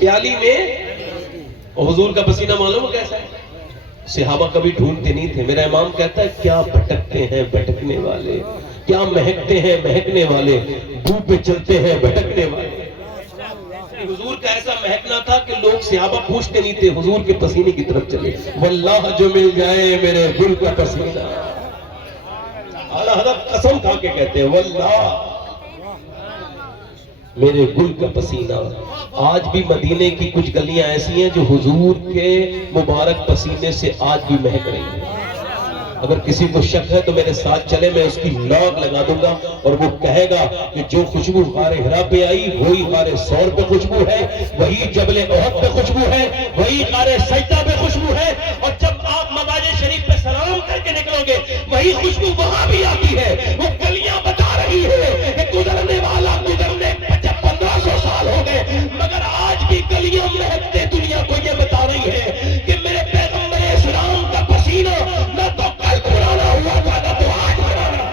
پیالی میں. اور حضور کا پسینہ معلوم کیسا ہے, صحابہ کبھی ڈھونڈتے نہیں تھے. میرا امام کہتا ہے کیا بھٹکتے ہیں بھٹکنے والے, کیا مہکتے ہیں مہکنے والے, بو پہ چلتے ہیں بھٹکنے والے. حضور کا ایسا مہکنا تھا کہ لوگ صحابہ پوچھتے نہیں تھے, حضور کے پسینے کی طرف چلے. واللہ جو مل جائے میرے گل کا پسینہ. اعلیٰ حضرت قسم کھا کے کہتے ہیں واللہ میرے گل کا پسینہ. آج بھی مدینے کی کچھ گلیاں ایسی ہیں جو حضور کے مبارک پسینے سے آج بھی مہک رہی ہیں. اگر کسی کو شک ہے تو میرے ساتھ چلے, میں اس کی لاگ لگا دوں گا اور وہ کہے گا کہ جو خوشبو غار حرا پہ آئی وہی غار ثور پہ خوشبو ہے, وہی جبل احد پہ خوشبو ہے, وہی غار سجدہ پہ خوشبو ہے. اور جب آپ مواج شریف پہ سلام کر کے نکلو گے وہی خوشبو وہاں بھی آتی ہے. وہ گلیاں بتا رہی ہے کہ گزرنے والا گزرنے 1500 سال ہو گئے مگر آج بھی گلیاں مہکتے دنیا کو یہ بتا رہی ہے کہ میرے پیغمبر اسلام کا پسینہ نہ تو کل پرانا ہوا تھا نہ تو آج پرانا.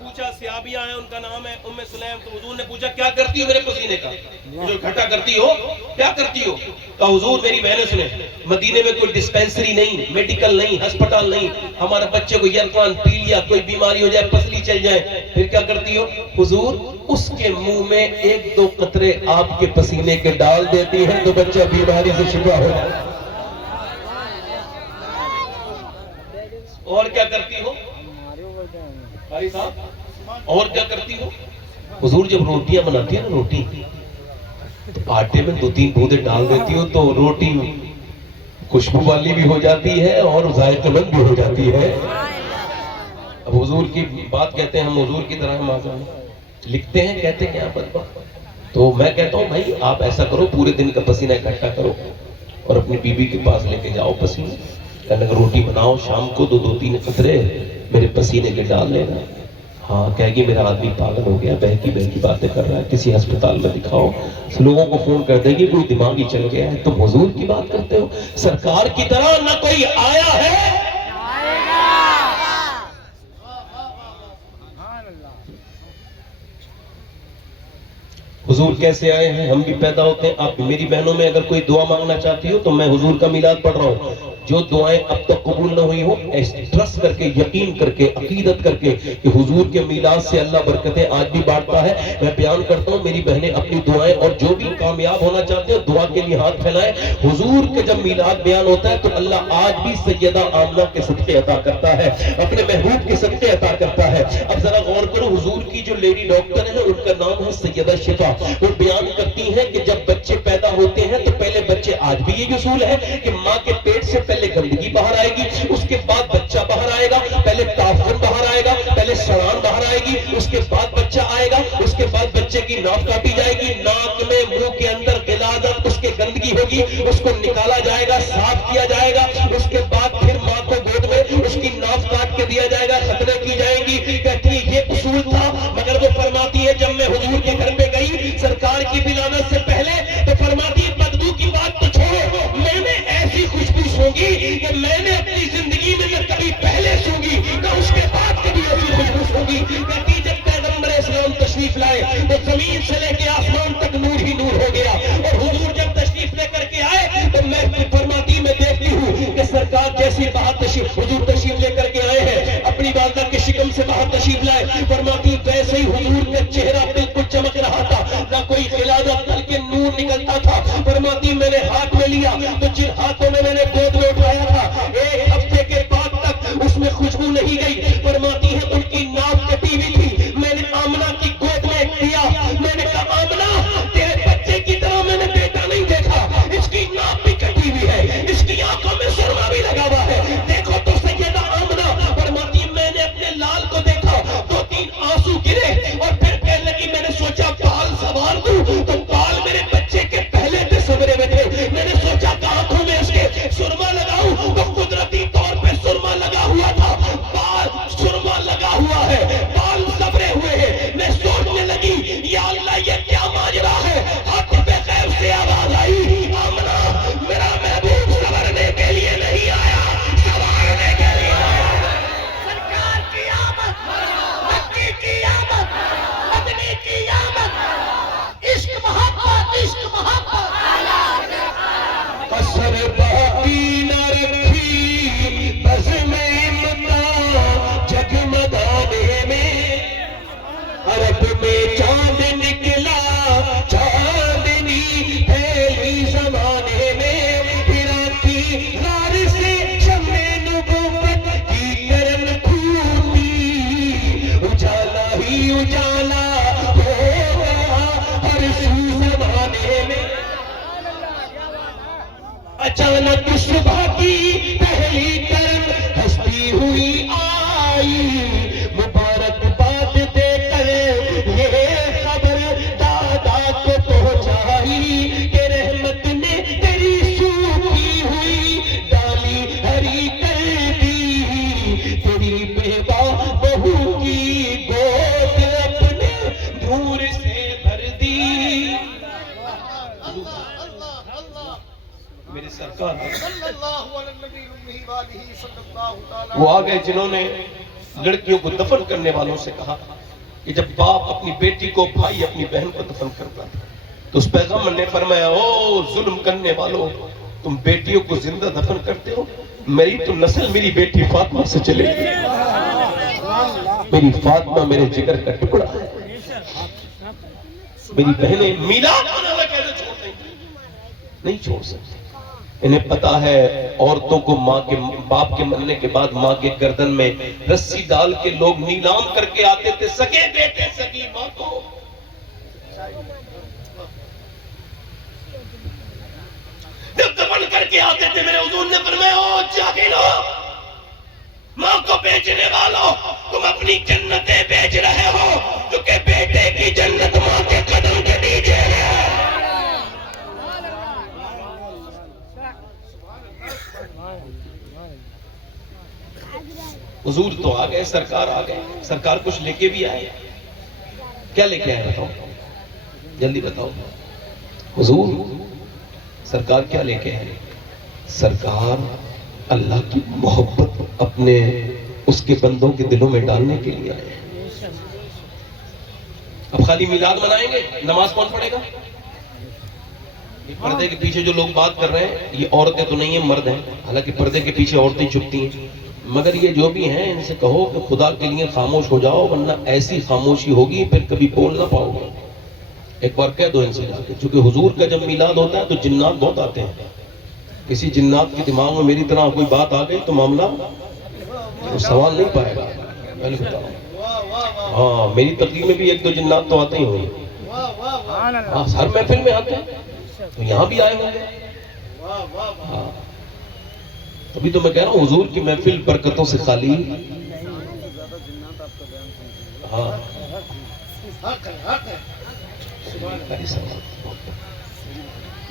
پوچھا صحابیہ ہیں, ان کا نام ہے ام سلیم, تو حضور نے پوچھا کیا کرتی ہو میرے پسینے کا, جو اکٹھا کرتی ہو کیا کرتی ہو. کہا حضور میری بہنیں سنیں, مدینے میں کوئی ڈسپینسری نہیں, میڈیکل نہیں, ہسپتال نہیں. ہمارے بچے کو یرقان, پیلیا, کوئی بیماری ہو جائے, پسلی چل جائے, پھر کیا کرتی ہو حضور, اس کے منہ میں 1-2 قطرے آپ کے پسینے کے ڈال دیتی ہیں تو بچہ بیماری سے شفا ہو جائے. اور کیا کرتی ہو بھائی صاحب, اور کیا کرتی ہو. حضور جب روٹیاں بناتی ہیں نا, روٹی تو آٹے میں 2-3 بوندیں ڈال دیتی ہو تو روٹی خوشبو والی بھی ہو جاتی ہے اور ذائقہ مند بھی ہو جاتی ہے. اب حضور کی بات کہتے ہیں, ہم حضور کی طرح ہم لکھتے ہیں, کہتے ہیں کیا بدبخت. تو میں کہتا ہوں بھائی آپ ایسا کرو, پورے دن کا پسینہ اکٹھا کرو اور اپنی بیوی کے پاس لے کے جاؤ پسینہ. کہنے کا روٹی بناؤ, شام کو 2-3 قطرے میرے پسینے کے ڈال لینا. ہاں کہے گی میرا آدمی پاگل ہو گیا, بہکی باتیں کر رہا ہے, کسی ہسپتال میں دکھاؤ. لوگوں کو فون کر دے گی کوئی دماغ ہی چل گیا ہے. تم حضور کی بات کرتے ہو, سرکار کی طرح نہ کوئی آیا ہے. حضور کیسے آئے ہیں, ہم بھی پیدا ہوتے ہیں, آپ بھی. میری بہنوں میں اگر کوئی دعا مانگنا چاہتی ہو تو میں حضور کا میلاد پڑھ رہا ہوں. جو دعائیں اب تک قبول نہ ہوئی ہوں, ٹرسٹ کر کے, یقین کر کے, عقیدت کر کے کہ حضور کے میلاد سے اللہ برکتیں آج بھی بانٹتا ہے, میں بیان کرتا ہوں. میری بہنیں اپنی دعائیں, اور جو بھی کامیاب ہونا چاہتے ہیں دعا کے لیے ہاتھ پھیلائیں. حضور کے جب میلاد بیان ہوتا ہے تو اللہ آج بھی سیدہ آمنہ کے صدقے عطا کرتا ہے, اپنے محبوب کے صدقے عطا کرتا ہے. اب ذرا غور کرو, حضور کی جو لیڈی ڈاکٹر ہے ان کا نام ہے سیدہ شفا. وہ بیان کرتی ہیں کہ جب بچے پیدا ہوتے ہیں تو پہلے بچے, آج بھی یہ اصول ہے کہ ماں کے پیٹ سے پہلے گندگی باہر آئے گی, اس کے بعد بچہ باہر آئے گا, پہلے تعفن باہر آئے گا, پہلے سڑان باہر آئے گی, اس کے بعد بچہ آئے گا, اس کے بعد بچے کی ناک کاٹی جائے گی, ناک میں منہ کے اندر غلاظت, اس کے گندگی ہوگی, اس کو نکالا جائے گا, صاف کیا جائے گا, اس کے بعد پھر ماں کو گود میں اس کی ناک کاٹ کے دیا جائے گا, ختنے کی جائیں گی. کہتی ہے یہ اصول تھا, مگر وہ فرماتی ہے جب میں حضور کے گھر پہ گئی سرکار کی ولادت سے پہلے تو فرماتی ہے بدبو کی بات تو چھوڑو, میں نے ایسی خوشبو سونگی کہ میں نے اپنی زندگی میں نہ کبھی پہلے سونگی نہ اس کے بعد کبھی ایسی خوشبو سونگی. کہتی جب پیغمبر اسلام تشریف لائے تو زمین سے لے کے آسمان تک نور ہی نور ہو گیا, اور حضور جب تشریف لے کر کے آئے تو میں فرماتی میں دیکھتی ہوں کہ سرکار جیسی باہر تشریف, حضور تشریف لے کر کے آئے ہیں, اپنی والدہ کے شکم سے باہر تشریف لائے, فرماتی ویسے ہی حضور کا چہرہ بالکل چمک رہا تھا, نہ کوئی غلاظت بلکہ نور نکلتا تھا. فرماتی میں نے ہاتھ میں لیا تو جن ہاتھوں میں نے گود میں اٹھایا تھا 1 ہفتے کے بعد تک اس میں خوشبو نہیں گئی. فرماتی ہے ان کی ناک کٹی ہوئی تھی, میں نے آمنہ کی گود میں دیا, میں نے کہا آمنہ تیرے بچے کی طرح میں نے بیٹا نہیں دیکھا, اس کی ناک بھی کٹی ہوئی ہے, اس کی آنکھوں میں سرما بھی لگا ہوا ہے, دیکھو تو سیدہ آمنہ. فرماتی میں نے اپنے لال کو دیکھا, 2-3 آنسو صبح کی پہلی کرن ہستی ہوئی آئی، مبارکباد دے کر یہ خبر دادا کو پہنچائی کہ رحمت نے تیری سوکھی ہوئی ڈالی ہری کر دی، تیری بیوہ بہو کی گود اپنے دھور سے بھر دی۔ میرے سرکار وہ آ گئے جنہوں نے لڑکیوں کو دفن کرنے والوں سے کہا کہ جب باپ اپنی بیٹی کو، بھائی اپنی بہن کو دفن کرتا تھا تو اس پیغمبر نے فرمایا او ظلم کرنے والوں، تم بیٹیوں کو زندہ دفن کرتے ہو، میری تو نسل میری بیٹی فاطمہ سے چلے گی، میری فاطمہ میرے جگر کا ٹکڑا ہے، میری بہنیں میلاد منانا کیسے چھوڑ دیں گی؟ نہیں چھوڑ سکتے۔ انہیں پتا ہے عورتوں کو ماں کے باپ کے مرنے کے بعد ماں کے گردن میں رسی ڈال کے لوگ نیلام کر کے آتے تھے، سگے بیٹے سگی ماں کو۔ جب دفن کر کے آتے تھے میرے حضور نے فرمایا او جاہلو، ماں کو بیچنے والوں، تم اپنی جنتیں بیچ رہے ہو، کیونکہ بیٹے کی جنت ماں کے قدم کے نیچے ہے۔ حضور تو آ گئے، سرکار آ گئے، سرکار کچھ لے کے بھی آئے۔ کیا لے کے آئے بتاؤ، جلدی بتاؤ حضور، سرکار کیا لے کے آئے؟ سرکار اللہ کی محبت اپنے اس کے بندوں کے دلوں میں ڈالنے کے لیے آئے۔ اب خالی میلاد منائیں گے، نماز کون پڑھے گا؟ یہ پردے کے پیچھے جو لوگ بات کر رہے ہیں یہ عورتیں تو نہیں ہیں، مرد ہیں، حالانکہ پردے کے پیچھے عورتیں چھپتی ہیں، مگر یہ جو بھی ہیں ان سے کہو کہ خدا کے لیے خاموش ہو جاؤ، ورنہ ایسی خاموشی ہوگی پھر کبھی بول نہ پاؤ گے۔ ایک بار کہہ دو ان سے جا کے، چونکہ حضور کا جب میلاد ہوتا ہے تو جنات بہت آتے ہیں، کسی جنات کے دماغ میں میری طرح کوئی بات آ گئی تو معاملہ سوال نہیں پائے گا، پہلے بتاؤ۔ ہاں میری تقریر میں بھی ایک دو جنات تو آتے ہی ہوں گے، ہاں ہر محفل میں آتے ہیں، تو یہاں بھی آئے ہوں گے۔ ہاں تبھی تو میں کہہ رہا ہوں حضور کی محفل برکتوں سے خالی۔ ہاں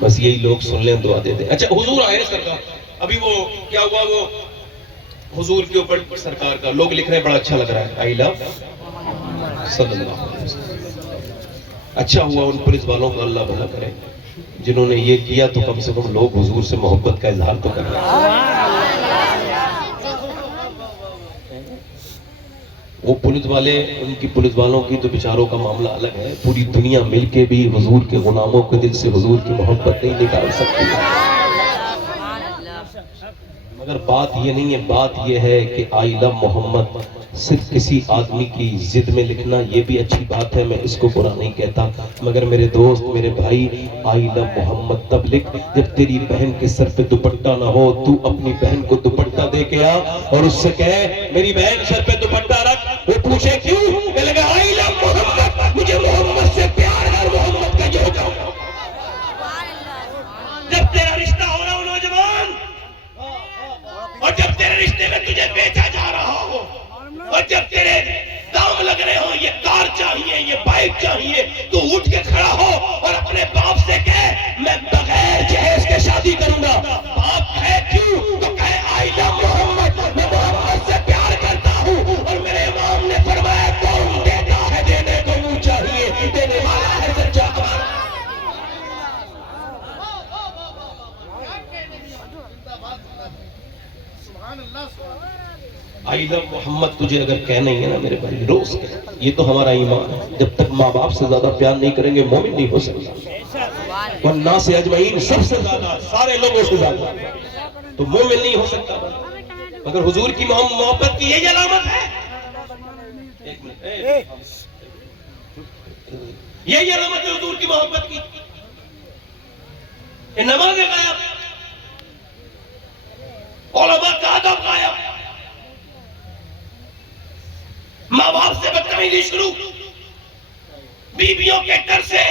بس یہی لوگ سن لیں دعا دے دیں۔ اچھا حضور آئے سرکار، ابھی وہ کیا ہوا، وہ حضور کے اوپر سرکار کا لوگ لکھ رہے ہیں بڑا اچھا لگ رہا ہے، آئی لو صلی اللہ علیہ وسلم۔ اچھا ہوا ان پولیس والوں کو اللہ بھلا کرے جنہوں نے یہ کیا، تو کم سے کم لوگ حضور سے محبت کا اظہار تو کر رہے ہیں۔ وہ پولیس والے، ان کی پولیس والوں کی تو بیچاروں کا معاملہ الگ ہے، پوری دنیا مل کے بھی حضور کے غلاموں کے دل سے حضور کی محبت نہیں نکال سکتی۔ مگر بات یہ نہیں ہے، بات یہ ہے کہ آئی لو محمد صرف کسی آدمی کی ضد میں لکھنا یہ بھی اچھی بات ہے، میں اس کو برا نہیں کہتا، مگر میرے دوست میرے بھائی، آئی لو محمد تب لکھ جب تیری بہن کے سر پہ دوپٹہ نہ ہو، تو اپنی بہن کو دوپٹہ دے کے آ اور اس سے کہے میری بہن سر پہ دوپٹہ رکھ۔ وہ پوچھے کیوں؟ کہ لگا آئی لو محمد، مجھے محمد سے پیار ہے، محمد کا جو جاؤں۔ جب تیرا رشتہ ہو رہا ہو نوجوان، اور جب تیرے رشتے میں تجھے بیچا جا رہا ہو، اور جب تیرے دام لگ رہے ہو، یہ کار چاہیے، یہ بائک چاہیے، تو اٹھ کے کھڑا ہو اور اپنے باپ سے کہے میں بغیر جہیز کے شادی کروں گا۔ باپ کہے کیوں؟ تو کہے آئی لو محمد، میں محمد سے پیار کرتا ہوں، اور میرے امام نے فرمایا کون دیتا ہے دینے کو منہ چاہیے، دینے والا ہے سچا۔ آئی لو محمد تجھے اگر کہنا ہی ہے نا میرے بھائی، روز کہہ، یہ تو ہمارا ایمان ہے۔ جب تک ماں باپ سے زیادہ پیار نہیں کریں گے مومن نہیں ہو سکتا، ورنہ سے اجمعین سب سے زیادہ، سارے لوگوں سے زیادہ تو مومن نہیں ہو سکتا۔ مگر حضور کی محبت کی یہی علامت ہے، یہی علامت ہے حضور کی محبت کی کہ نماز غائب، علماء کا ادب غائب، ماں باپ سے بدتمیزی شروع، بیویوں کے گھر سے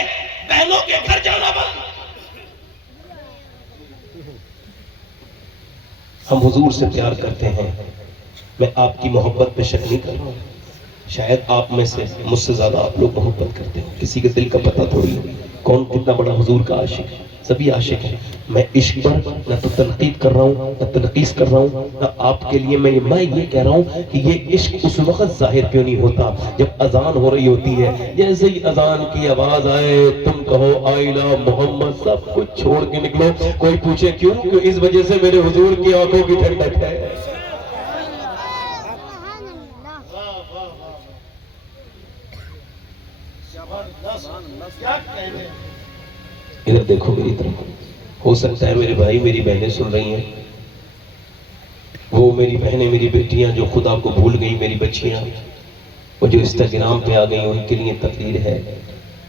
بہنوں کے گھر جانا بند۔ ہم حضور سے پیار کرتے ہیں. میں آپ کی محبت پہ شک نہیں کر رہا ہوں. شاید آپ میں سے مجھ سے زیادہ آپ لوگ محبت کرتے ہیں. کسی کے دل کا پتہ تھوڑی ہے کون کتنا بڑا حضور کا عاشق ہے. سبھی عاشق ہیں. میں عشق پر نہ تو تنقید کر رہا ہوں نہ تنقیص کر رہا ہوں نہ آپ کے لیے میں یہ کہہ رہا ہوں کہ یہ عشق اس وقت ظاہر کیوں نہیں ہوتا جب اذان ہو رہی ہوتی ہے. جیسے ہی اذان کی آواز آئے تم کہو آئلہ محمد, سب کچھ چھوڑ کے نکلو. کوئی پوچھے کیوں؟ کہ اس وجہ سے میرے حضور کی آنکھوں کی ٹھنڈک ہے. ادھر دیکھو میری طرف. ہو سکتا ہے میرے بھائی میری بہنیں سن رہی ہیں, وہ میری بہنیں میری بیٹیاں جو خدا کو بھول گئی, میری بچیاں وہ جو انسٹاگرام پہ آ گئی, ان کے لیے تقریر ہے.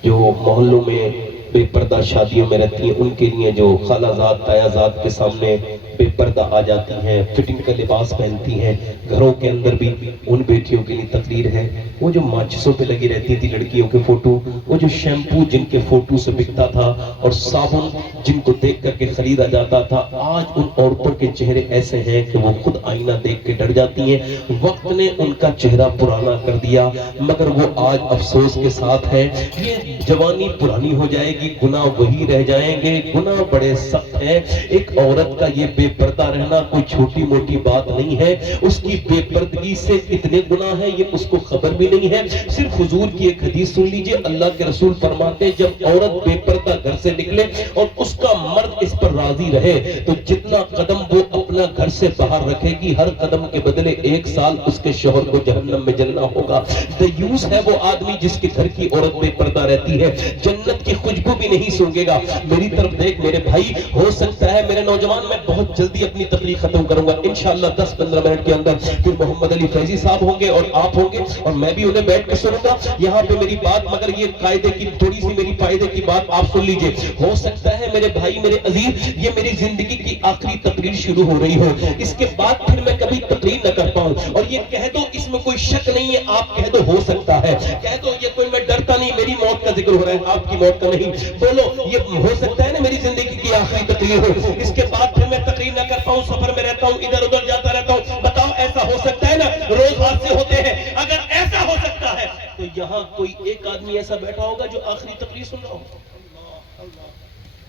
جو محلوں میں بے پردہ شادیوں میں رہتی ہیں ان کے لیے, جو خالہ زاد تایا زاد کے سامنے بے پردہ آ جاتی ہیں, فٹنگ کا لباس پہنتی ہیں, گھروں کے اندر بھی ان بیٹیوں کے لیے تقریر ہے. وہ جو ماچسوں پہ لگی رہتی تھی لڑکیوں کے فوٹو, وہ جو شیمپو جن کے فوٹو سے بکتا تھا اور صابن جن کو دیکھ کر کے خریدا جاتا تھا, آج ان عورتوں کے چہرے ایسے ہیں کہ وہ خود آئینہ دیکھ کے ڈر جاتی ہیں. وقت نے ان کا چہرہ پرانا کر دیا مگر وہ آج افسوس کے ساتھ ہے. یہ جوانی پرانی ہو جائے گی, گناہ وہی رہ جائیں گے. گناہ بڑے سخت ہیں. ایک عورت کا یہ بے پردہ رہنا کوئی چھوٹی موٹی بات نہیں ہے. اس کی بے پردگی سے اتنے گناہ ہیں یہ اس کو خبر بھی نہیں ہے. صرف حضور کی ایک حدیث سن لیجئے. اللہ کے رسول فرماتے جب عورت بے پردہ گھر سے نکلے اور اس کا مرد اس پر راضی رہے تو جتنا قدم وہ اپنا گھر سے باہر رکھے گی, ہر قدم کے بدلے 1 سال اس کے شوہر کو جہنم میں جلنا ہوگا. دیوس ہے وہ آدمی جس کے گھر کی عورت بے پردہ رہتی ہے, جنت کی خوشبو بھی نہیں سونگے گا. میری طرف دیکھ میرے بھائی, ہو سکتا ہے میرے نوجوان, میں بہت جلدی اپنی تقریر ختم کروں گا انشاءاللہ 10-15 منٹ کے اندر. پھر محمد علی فیضی صاحب ہوں گے اور آپ ہوں گے اور میں بھی انہیں بیٹھ کے سنوں گا یہاں پہ میری بات. مگر یہ قاعدے کی تھوڑی سی میری فائدے کی بات آپ سن لیجئے. ہو سکتا ہے میرے بھائی میرے عزیز یہ میری زندگی کی آخری تقریر شروع ہو رہی ہو, اس کے بعد پھر میں کبھی تقریر نہ کر پاؤں. اور یہ کہہ دو اس میں کوئی شک نہیں ہے, آپ کہہ دو ہو سکتا ہے, کہہ دو یہ کوئی, میں ڈرتا نہیں, میری موت کا ذکر ہو رہا ہے آپ کی موت کا نہیں. بولو یہ ہو سکتا ہے نا میری زندگی کی آخری تقریر ہو, اس کے بعد پھر میں تقریر نہ کر پاؤں, سفر میں رہتا ہوں, ادھر ادھر جاتا رہتا ہوں. بتاؤ ایسا ہو سکتا ہے نا؟ روز حادثے ہوتے ہیں. اگر ایسا ہو سکتا ہے تو یہاں کوئی ایک آدمی ایسا بیٹھا ہوگا جو آخری تقریر سن رہا ہوگا.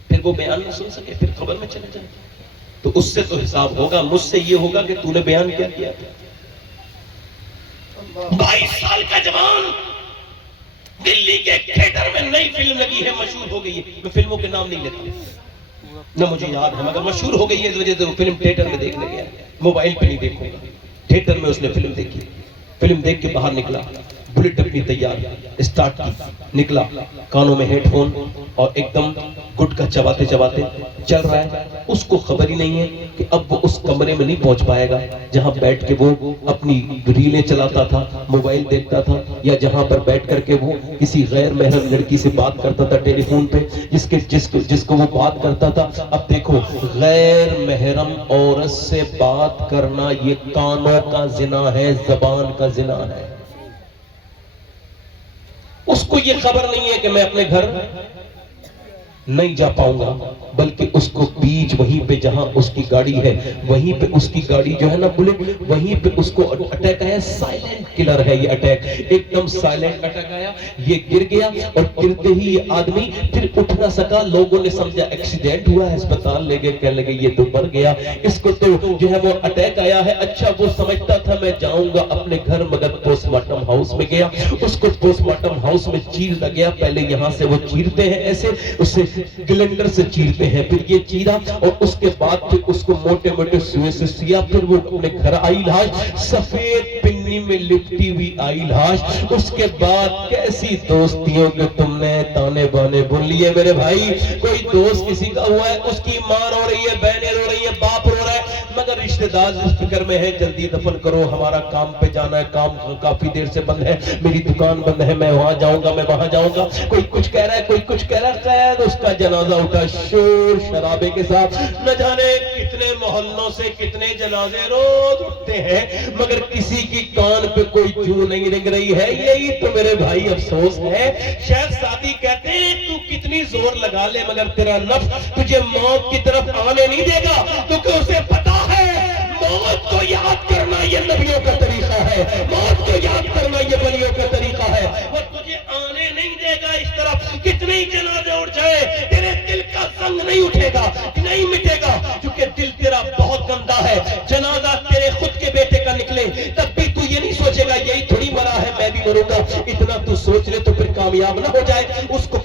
پھر وہ بیان نہ سن سکے, پھر خبر میں چلے جائے تو اس سے تو حساب ہوگا. مجھ سے یہ ہوگا کہ تو نے بیان کیا کیا تھا. 22 سال کا جوان, دلی کے تھیٹر میں نئی فلم لگی ہے, مشہور ہو گئی ہے. میں فلموں کے نام نہیں لیتا نہ مجھے یاد ہے, مگر مشہور ہو گئی ہے اس وجہ سے وہ فلم تھیٹر میں دیکھنے گیا. موبائل پہ نہیں دیکھوں گا, تھیٹر میں اس نے فلم دیکھی. فلم دیکھ کے باہر نکلا, بلٹ اپنی تیار اسٹارٹ کی, نکلا, کانوں میں ہیڈ فون اور ایک دم گٹکا چباتے چباتے چل رہا ہے. اس کو خبر ہی نہیں ہے کہ اب وہ اس کمرے میں نہیں پہنچ پائے گا جہاں بیٹھ کے وہ اپنی ریلیں چلاتا تھا, موبائل دیکھتا تھا, یا جہاں پر بیٹھ کر کے وہ کسی غیر محرم لڑکی سے بات کرتا تھا ٹیلی فون پہ, جس کو وہ بات کرتا تھا. اب دیکھو, غیر محرم عورت سے بات کرنا یہ کانوں کا زنا ہے, زبان کا زنا ہے. اس کو یہ خبر نہیں ہے کہ میں اپنے گھر نہیں جا پاؤں گا, بلکہ اس کو بیچ وہیں پہ جہاں اس کی گاڑی ہے وہیں پہ اس کی گاڑی جو ہے نا بلٹ, وہیں پہ اس کو اٹیک آیا. سائلنٹ کلر ہے یہ اٹیک, ایک دم سائلنٹ اٹیک آیا. یہ گر گیا اور گرتے ہی یہ آدمی پھر اٹھ نہ سکا. لوگوں نے سمجھا ایکسیڈنٹ ہوا ہے, اسپتال لے گئے, کہنے لگے یہ تو مر گیا, اس کو تو جو ہے وہ اٹیک آیا ہے. اچھا وہ سمجھتا تھا میں جاؤں گا اپنے گھر, مگر پوسٹ مارٹم ہاؤس میں گیا. اس کو پوسٹ مارٹم ہاؤس میں چیر لگیا. پہلے یہاں سے وہ چیرتے ہیں ایسے, اس سے گلنڈر سے چیرتے ہیں, پھر یہ چیرا اور اس کے بعد پھر اس کو موٹے موٹے سوئے سے سیا. پھر وہ اپنے گھر آئی لاش, سفید پنی میں لپٹی ہوئی آئی لاش. اس کے بعد کیسی دوستیوں کے تم نے تانے بانے بن لیے میرے بھائی. کوئی دوست کسی کا ہوا ہے, اس کی ماں رو رہی ہے, بہنیں رو رہی ہیں, باپ رو رہا ہے, مگر رشتہ دار اس فکر میں ہے جلدی دفن کرو, ہمارا کام پہ جانا ہے, کام کافی دیر سے بند ہے, میری دکان بند ہے, میں وہاں جاؤں گا, میں وہاں جاؤں گا. کوئی کچھ کہہ رہا ہے, کوئی کچھ کہہ رہا ہے. قید اس کا جنازہ اٹھا شور شرابے کے ساتھ. نہ جانے کتنے محلوں سے کتنے جنازے روز اٹھتے ہیں, مگر کسی کی کان پہ کوئی جو نہیں رنگ رہی ہے. یہی تو میرے بھائی افسوس ہے. شیخ سعدی کہتے ہیں تو کتنی زور لگا لے مگر تیرا نفس تجھے موت کی طرف آنے نہیں دے گا, کیونکہ اسے پتا ہے موت کو یاد کرنا یہ نبیوں کا طریقہ ہے، موت کو یاد کرنا یہ ولیوں کا طریقہ ہے۔ وہ تجھے آنے نہیں دے گا اس طرف، کتنے ہی جنازے اٹھ جائے تیرے دل کا زنگ نہیں اٹھے گا، نہیں مٹے گا، کیونکہ دل تیرا بہت گندا ہے۔ جنازہ تیرے خود کے بیٹے کا نکلے تب بھی تو یہ نہیں سوچے گا یہی تھوڑی مرا ہے میں بھی مروں گا، اتنا تو سوچ لے تو پھر کامیاب نہ ہو جائے۔ اس کا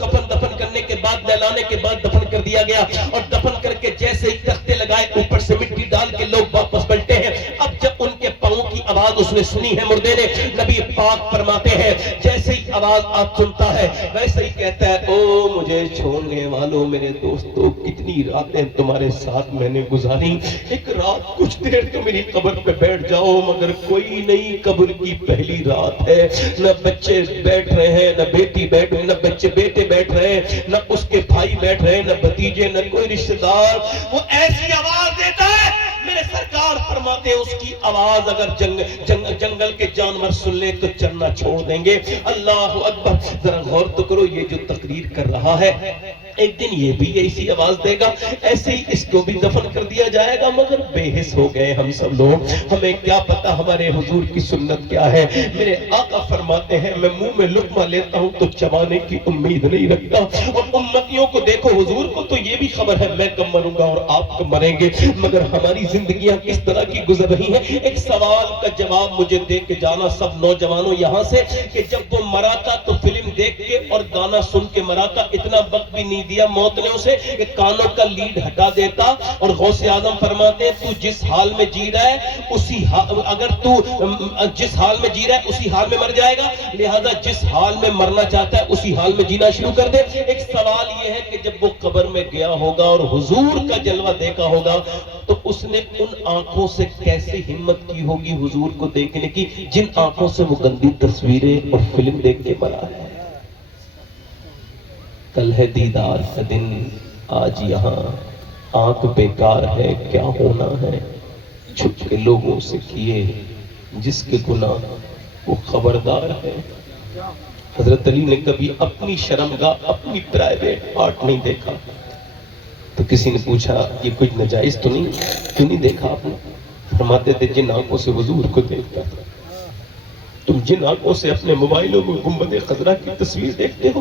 کفن دفن کرنے کے بعد، نہلانے کے بعد دفن کر دیا گیا، اور دفن کر کے جیسے ہی تختے لگائے اوپر سے مٹی ڈال کے لوگ واپس پلٹے ہیں۔ اب جب ان کے پاؤں کی آواز اس نے سنی ہے مردے نے، نبی پاک فرماتے ہیں جیسے ہی آواز آپ سنتا ہے ویسے ہی کہتا ہے او مجھے چھوڑنے والوں میرے دوستو، کتنی راتیں تمہارے ساتھ میں نے گزاری، ایک رات کچھ دیر تو میری قبر پہ بیٹھ جاؤ، مگر کوئی نہیں، قبر کی پہلی رات ہے، نہ بچے بیٹھ رہے ہیں، نہ بیٹی بیٹھ رہے ہیں، نہ بیٹے بیٹھ رہے ہیں، نہ اس کے بھائی بیٹھ رہے ہیں، نہ بھتیجے، نہ کوئی رشتہ دار۔ وہ ایسی آواز دیتا ہے، میرے سرکار فرماتے ہیں اس کی آواز اگر جنگل کے جانور سن لے تو چرنا چھوڑ دیں گے۔ اللہ اکبر، ذرا غور تو کرو، یہ جو تقریر کر رہا ہے ایک دن یہ بھی ایسی آواز دے گا، ایسے ہی اس کو بھی دفن کر دیا جائے گا، مگر بے حس ہو گئے ہم سب لوگ، ہمیں کیا پتا ہمارے حضور کی سنت کیا ہے۔ میرے آقا فرماتے ہیں میں منہ میں لقمہ لیتا ہوں تو چبانے کی امید نہیں رکھتا، اور امتیوں کو دیکھو، حضور کو تو یہ بھی خبر ہے میں کب مروں گا اور آپ کب مریں گے، مگر ہماری زندگیاں کس طرح کی گزر رہی ہیں۔ ایک سوال کا جواب مجھے دے کے جانا سب نوجوانوں یہاں سے، کہ جب وہ مرا تھا تو فلم دیکھ کے اور گانا سن کے مرا تھا، اتنا وقت بھی نہیں دیا موت نے اسے کہ کانوں کا لیڈ ہٹا دیتا، اور غوث اعظم فرماتے ہیں تو جس حال میں جی رہا ہے اسی اگر تو جس حال میں جی رہا ہے اسی حال میں مر جائے گا، لہذا جس حال میں مرنا چاہتا ہے اسی حال میں جینا شروع کر دے۔ ایک سوال یہ ہے کہ جب وہ قبر میں گیا ہوگا اور حضور کا جلوہ دیکھا ہوگا تو اس نے ان آنکھوں سے کیسے ہمت کی ہوگی حضور کو دیکھنے کی جن آنکھوں سے وہ گندی تصویریں اور فلم دیکھ کے مرا ہے۔ کل ہے دیدار کا دن، آج یہاں آنکھ بیکار ہے، کیا ہونا ہے چھپ کے لوگوں سے کیے، جس کے گناہ وہ خبردار ہے۔ حضرت علی نے کبھی اپنی شرمگاہ، اپنی پرائیویٹ پارٹ نہیں دیکھا، تو کسی نے پوچھا یہ کچھ ناجائز تو نہیں، کیوں نہیں دیکھا آپ نے؟ فرماتے تھے جن آنکھوں سے حضور کو دیکھتا تھا، تم جن آنکھوں سے اپنے موبائلوں میں گنبد خضرا کی تصویر دیکھتے ہو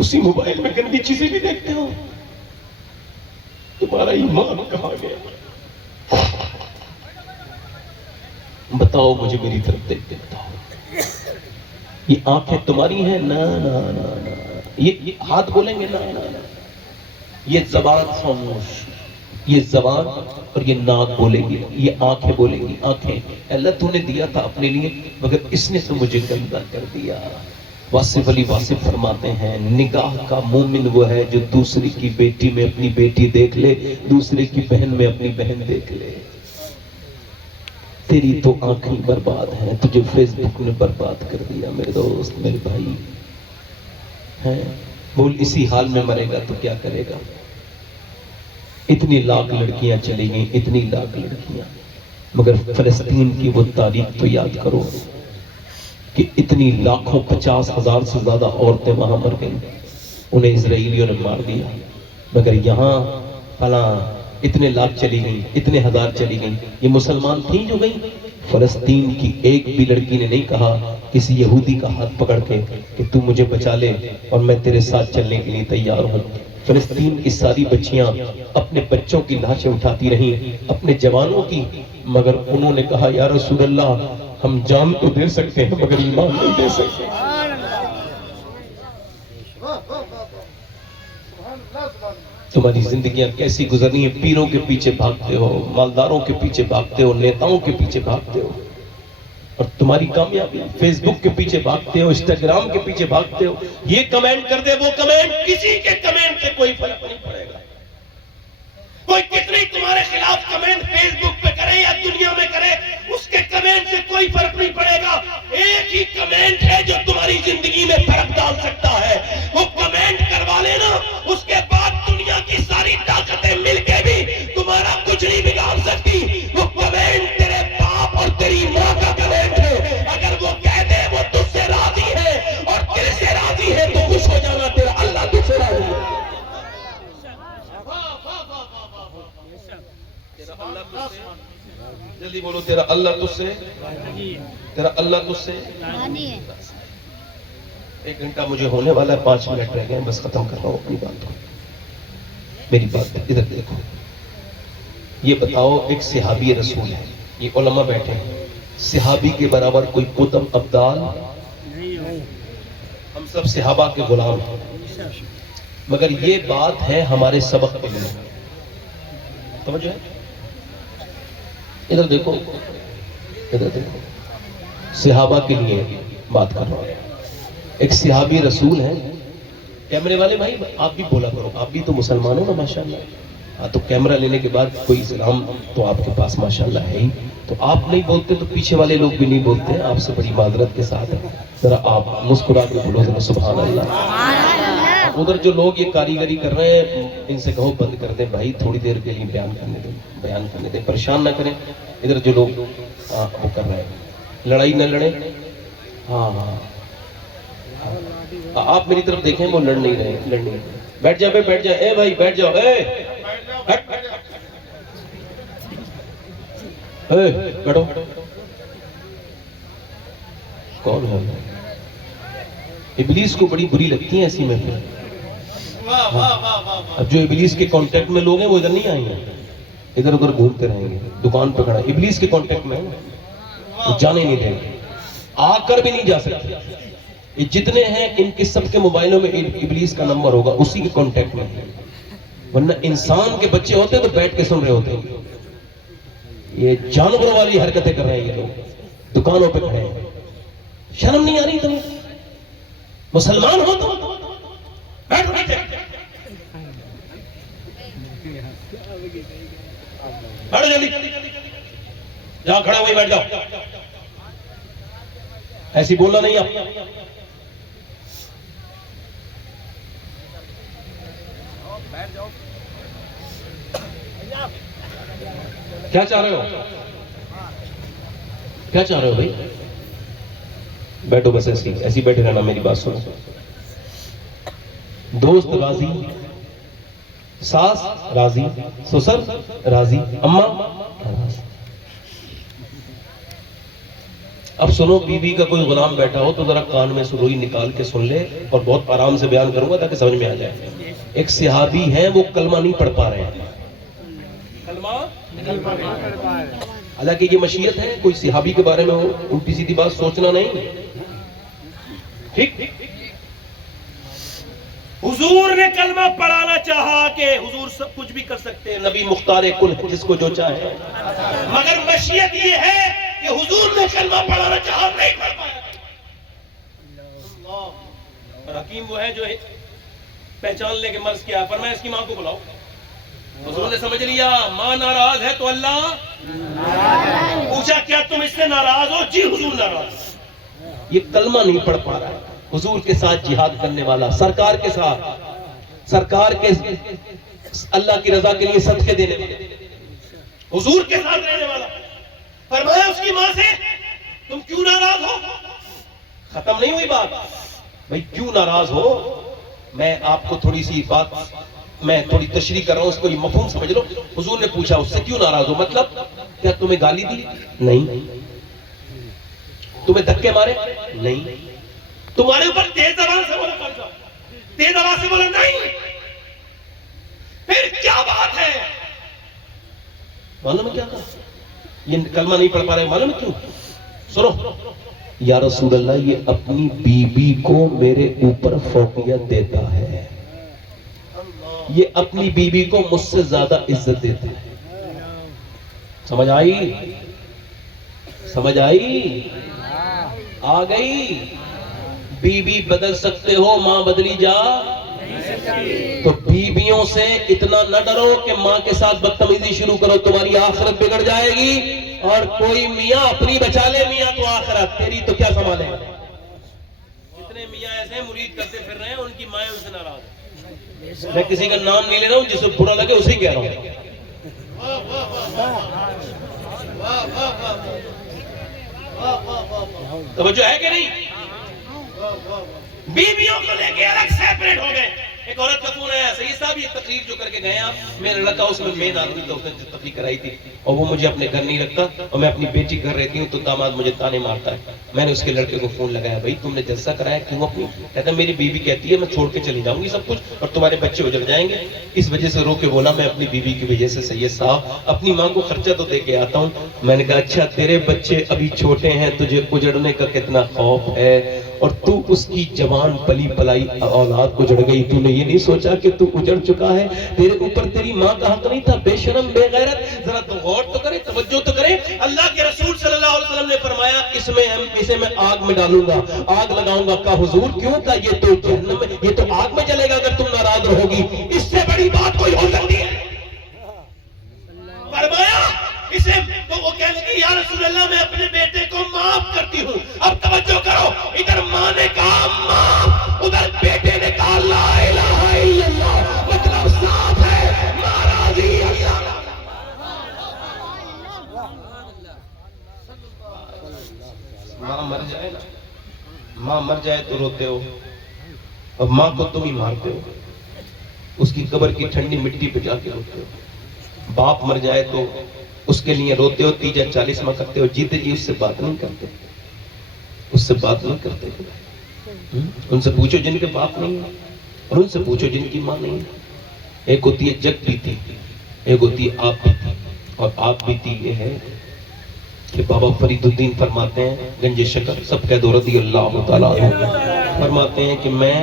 اسی موبائل میں گندی چیزیں بھی دیکھتے ہو، تمہارا ایمان کہاں گیا؟ بتاؤ مجھے، میری طرف دیکھ کے بتاؤ، یہ آنکھیں تمہاری ہیں؟ نا نا نا نا، یہ ہاتھ بولیں گے نا نا نا، یہ زبان خاموش، یہ زبان اور یہ ناک بولے گی، یہ آنکھیں بولے گی، آنکھیں اللہ تو نے دیا تھا اپنے لیے مگر اس نے تو مجھے گندا کر دیا۔ واصف علی واصف فرماتے ہیں نگاہ کا مومن وہ ہے جو دوسری کی بیٹی میں اپنی بیٹی دیکھ لے، دوسرے کی بہن میں اپنی بہن دیکھ لے۔ تیری تو آنکھیں برباد ہیں، تجھے فیس بک نے برباد کر دیا میرے دوست، میرے بھائی ہیں۔ بول اسی حال میں مرے گا تو کیا کرے گا؟ اتنی لاکھ لڑکیاں چلی گئیں، اتنی لاکھ لڑکیاں، مگر فلسطین کی وہ تاریخ تو یاد کرو کہ اتنی لاکھوں 50,000 سے زیادہ عورتیں وہاں مر گئیں، انہیں اسرائیلیوں نے مار دیا، مگر یہاں فلاں اتنے لاکھ چلی گئیں، اتنے ہزار چلی گئیں، یہ مسلمان تھیں جو گئیں؟ فلسطین کی ایک بھی لڑکی نے نہیں کہا کسی یہودی کا ہاتھ پکڑ کے کہ تو مجھے بچا لے اور میں تیرے ساتھ چلنے کے لیے تیار ہوں۔ فلسطین کی ساری بچیاں اپنے بچوں کی لاشیں اٹھاتی رہیں، اپنے جوانوں کی، مگر انہوں نے کہا یا رسول اللہ ہم جان تو دے سکتے ہیں مگر ایمان نہیں دے سکتے۔ تمہاری زندگیاں کیسی گزرنی ہیں؟ پیروں کے پیچھے بھاگتے ہو، مالداروں کے پیچھے بھاگتے ہو، نیتاؤں کے پیچھے بھاگتے ہو، اور تمہاری کامیابی فیس بک کے پیچھے بھاگتے ہو، انسٹاگرام کے پیچھے بھاگتے ہو، یہ کمنٹ کر دے وہ کمنٹ، کسی کے کمنٹ سے کوئی فرق نہیں پڑے گا۔ کوئی کتنے تمہارے خلاف کمنٹ فیس بک پہ کرے یا دنیا میں کرے، اس کے کمنٹ سے کوئی فرق نہیں پڑے گا۔ ایک ہی کمنٹ ہے جو تمہاری زندگی میں فرق ڈال سکتا ہے، وہ کمنٹ کروا لینا، اس کے بعد دنیا کی ساری طاقتیں مل کے بھی تمہارا کچھ نہیں بگاڑ سکتی۔ وہ کمنٹ تیرے باپ اور تیری ماں کا کمنٹ ہے، اگر وہ کہہ دے وہ تجھ سے راضی ہے اور تیرے سے راضی ہے تو خوش ہو جانا، تیرا اللہ تجھ سے راضی ہے۔ تیرا اللہ تجھ سے، تیرا اللہ تجھ سے. ایک گھنٹہ مجھے ہونے والا ہے، 5 منٹ رہ گئے ہیں، بس ختم کر رہا ہوں اپنی بات کو. میری بات ادھر دیکھو. یہ بتاؤ ایک صحابی رسول ہے، یہ علماء بیٹھے ہیں، صحابی کے برابر کوئی قطب ابدال؟ ہم سب صحابہ کے غلام ہیں، مگر یہ بات ہے ہمارے سبق کے لیے. سمجھ ہے؟ ادھر دیکھو، ادھر دیکھو، صحابہ کے لیے بات کر رہا ہوں. ایک صحابی رسول ہے. کیمرے والے بھائی آپ بھی بولا کرو، آپ بھی تو مسلمان ہو نا ماشاءاللہ. ہاں تو کیمرہ لینے کے بعد کوئی اسلام تو آپ کے پاس ماشاءاللہ ہے ہی، تو آپ نہیں بولتے تو پیچھے والے لوگ بھی نہیں بولتے. آپ سے بڑی معذرت کے ساتھ ہے، ذرا آپ مسکرا کے بولو ذرا سبحان اللہ. ادھر جو لوگ یہ کاریگری کر رہے ہیں ان سے کہو بند کر دیں بھائی، تھوڑی دیر کے لیے بیان کرنے دیں، پریشان نہ کریں. ادھر جو لوگ وہ کر رہے ہیں، لڑائی نہ لڑیں. ہاں ہاں آپ میری طرف دیکھیں، وہ لڑ نہیں رہے. بیٹھ جا بے، بیٹھ جا. اے بھائی بیٹھ جاؤ. بیٹھو. کون ہے؟ ابلیس کو بڑی بری لگتی ہیں ایسی محفل. اب جو ابلیس کے کانٹیکٹ میں لوگ ہیں وہ ادھر نہیں آئیں گے، ادھر ادھر گھومتے رہیں گے. دکان پہ کھڑا ابلیس کے کانٹیکٹ میں ہے، جانے نہیں دیں گے، آ کر بھی نہیں جا سکتے. یہ جتنے ہیں ان کے سب کے موبائلوں میں ابلیس کا نمبر ہوگا، اسی کے کانٹیکٹ میں. ورنہ انسان کے بچے ہوتے تو بیٹھ کے سن رہے ہوتے. یہ جانوروں والی حرکتیں کر رہے ہیں یہ لوگ، دکانوں پہ کھڑے ہیں. شرم نہیں آ رہی تمہیں؟ مسلمان ہو تو بیٹھو نیچے، بیٹھو جلدی، جہاں کھڑا وہیں بیٹھ جاؤ. ایسی بولنا نہیں آپ. کیا چاہ رہے ہو؟ کیا چاہ رہے ہو بھائی؟ بیٹھو بس ایسی بیٹھے رہنا. میری بات سنو. دوست راضی، ساس راضی، سسر راضی، اماں راضی. اب سنو، بیوی کا کوئی غلام بیٹھا ہو تو ذرا کان میں سروئی نکال کے سن لے، اور بہت آرام سے بیان کروں گا تاکہ سمجھ میں آ جائے. ایک صحابی ہیں، وہ کلمہ نہیں پڑھ پا رہے ہیں. حالانکہ یہ مشیت ہے، کوئی صحابی کے بارے میں الٹی سیدھی بات سوچنا نہیں. ٹھیک؟ حضور نے کلمہ پڑھانا چاہا کہ حضور سب کچھ بھی کر سکتے ہیں، نبی مختار کل ہے، جس کو جو چاہے. مگر مشیت یہ ہے کہ حضور نے کلمہ پڑھانا چاہا، نہیں پڑھ پایا. اور حکیم وہ ہے جو پہچان لے کے مرض کیا. فرمایا اس کی ماں کو بلاؤ. حضور نے سمجھ لیا ماں ناراض ہے تو اللہ پوچھا کیا تم اس سے ناراض ہو؟ جی حضور ناراض. یہ کلمہ نہیں پڑھ پا رہا ہے. حضور کے ساتھ جہاد کرنے والا، سرکار کے ساتھ، سرکار کے اللہ کی رضا کے لیے صدقے دینے والا، حضور کے ساتھ رہنے والا. فرمایا اس کی ماں سے تم کیوں ناراض ہو؟ ختم نہیں ہوئی بات. بھئی کیوں ناراض ہو؟ میں آپ کو تھوڑی سی بات، میں تھوڑی تشریح کر رہا ہوں، اس کو یہ مفہوم سمجھ لو. حضور نے پوچھا اس سے کیوں ناراض ہو؟ مطلب کیا تمہیں گالی دی؟ نہیں. تمہیں دھکے مارے؟ نہیں. تمہارے اوپر تیز زبان سے بولا؟ تیز آواز سے بولا؟ نہیں. پھر کیا بات ہے؟ معلوم ہے کیا کہا؟ یہ کلمہ نہیں پڑھ پا رہے، معلوم ہے کیوں؟ سنو. یا رسول اللہ یہ اپنی بیوی کو میرے اوپر فوقیت دیتا ہے، یہ اپنی بیوی کو مجھ سے زیادہ عزت دیتا ہے. سمجھ آئی؟ سمجھ آئی؟ آ گئی؟ بیوی بدل سکتے ہو، ماں بدلی جا. تو بیویوں سے اتنا نہ ڈرو کہ ماں کے ساتھ بدتمیزی شروع کرو، تمہاری آخرت بگڑ جائے گی. اور کوئی میاں اپنی بچا لے، میاں تو آخرت تیری تو کیا سنبھالے. کتنے میاں ایسے مرید کرتے پھر رہے ہیں، ان کی مائیں ان سے ناراض ہیں. میں کسی کا نام نہیں لے رہا ہوں، جس کو برا لگے اسی کہہ رہا ہوں. توجہ ہے کہ نہیں؟ بیویوں کو لے کے الگ سیپریٹ ہو گئے. ایک عورت کا فون آیا، سید صاحب یہ تقریر جو کر کے گئے آپ، میرا لڑکا اس میں مین آدمی تھا، اس نے جو تقریر کرائی تھی، اور وہ مجھے اپنے گھر نہیں رکھتا، اور میں اپنی بیٹی گھر رہتی ہوں تو داماد مجھے تانے مارتا ہے۔ میں نے اس کے لڑکے کو فون لگایا، بھائی تم نے جلسہ کرایا کیوں اپنی؟ کہتا میری بیوی کہتی ہے میں چھوڑ کے چلی جاؤں گی سب کچھ اور تمہارے بچے اجڑ جائیں گے، اس وجہ سے رو کے بولا میں اپنی بیوی کی وجہ سے سید صاحب اپنی ماں کو خرچہ تو دے کے آتا ہوں۔ میں نے کہا اچھا تیرے بچے ابھی چھوٹے ہیں، تجھے اجڑنے کا کتنا خوف ہے، اور تو اس کی جوان پلی پلائی اولاد اجڑ گئی، تو نے یہ نہیں سوچا کہ تو اجڑ چکا ہے، تیرے اوپر تیری ماں کا حق نہیں تھا؟ بے شرم بے غیرت، ذرا تو غور تو کرے، توجہ تو کرے۔ اللہ کے رسول صلی اللہ علیہ وسلم نے فرمایا اسے میں آگ میں ڈالوں گا، آگ لگاؤں گا۔ کہا حضور کیوں؟ کہا یہ تو جہنم میں، یہ تو آگ میں جلے گا اگر تم ناراض رہو گی، اس سے بڑی بات کوئی ہو سکتی ہے؟ فرمایا اسے تو وہ کہنے لگی یا رسول اللہ میں اپنے بیٹے کو معاف کرتی ہوں۔ اب توجہ کرو، ادھر ماں نے کہا معاف، ادھر بیٹے نے کہا لا الہ الا اللہ، مطلب صاف ہے ماں راضی اللہ۔ ماں مر جائے نا، ماں مر جائے تو روتے ہو، اور ماں کو تم ہی مارتے ہو، اس کی قبر کی ٹھنڈی مٹی پہ جا کے روتے ہو۔ باپ مر جائے تو اس کے لیے روتے ہو، تیجا 40واں کرتے ہو، جیتے جی اس سے بات نہیں کرتے، اس سے بات نہیں کرتے۔ ان سے پوچھو جن کے باپ نہیں ہے، اور ان سے پوچھو جن کی ماں نہیں ہے۔ ایک ہوتی ہے جگ بیتی، ایک ہوتی ہے آپ بیتی، اور آپ بیتی یہ ہے کہ بابا فرید الدین فرماتے ہیں، گنج شکر سب کہہ دو رضی اللہ تعالیٰ عنہ، فرماتے ہیں کہ میں،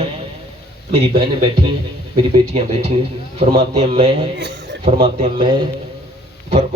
میری بہنیں بیٹھی ہیں، میری بیٹیاں بیٹھی ہیں، فرماتے ہیں میں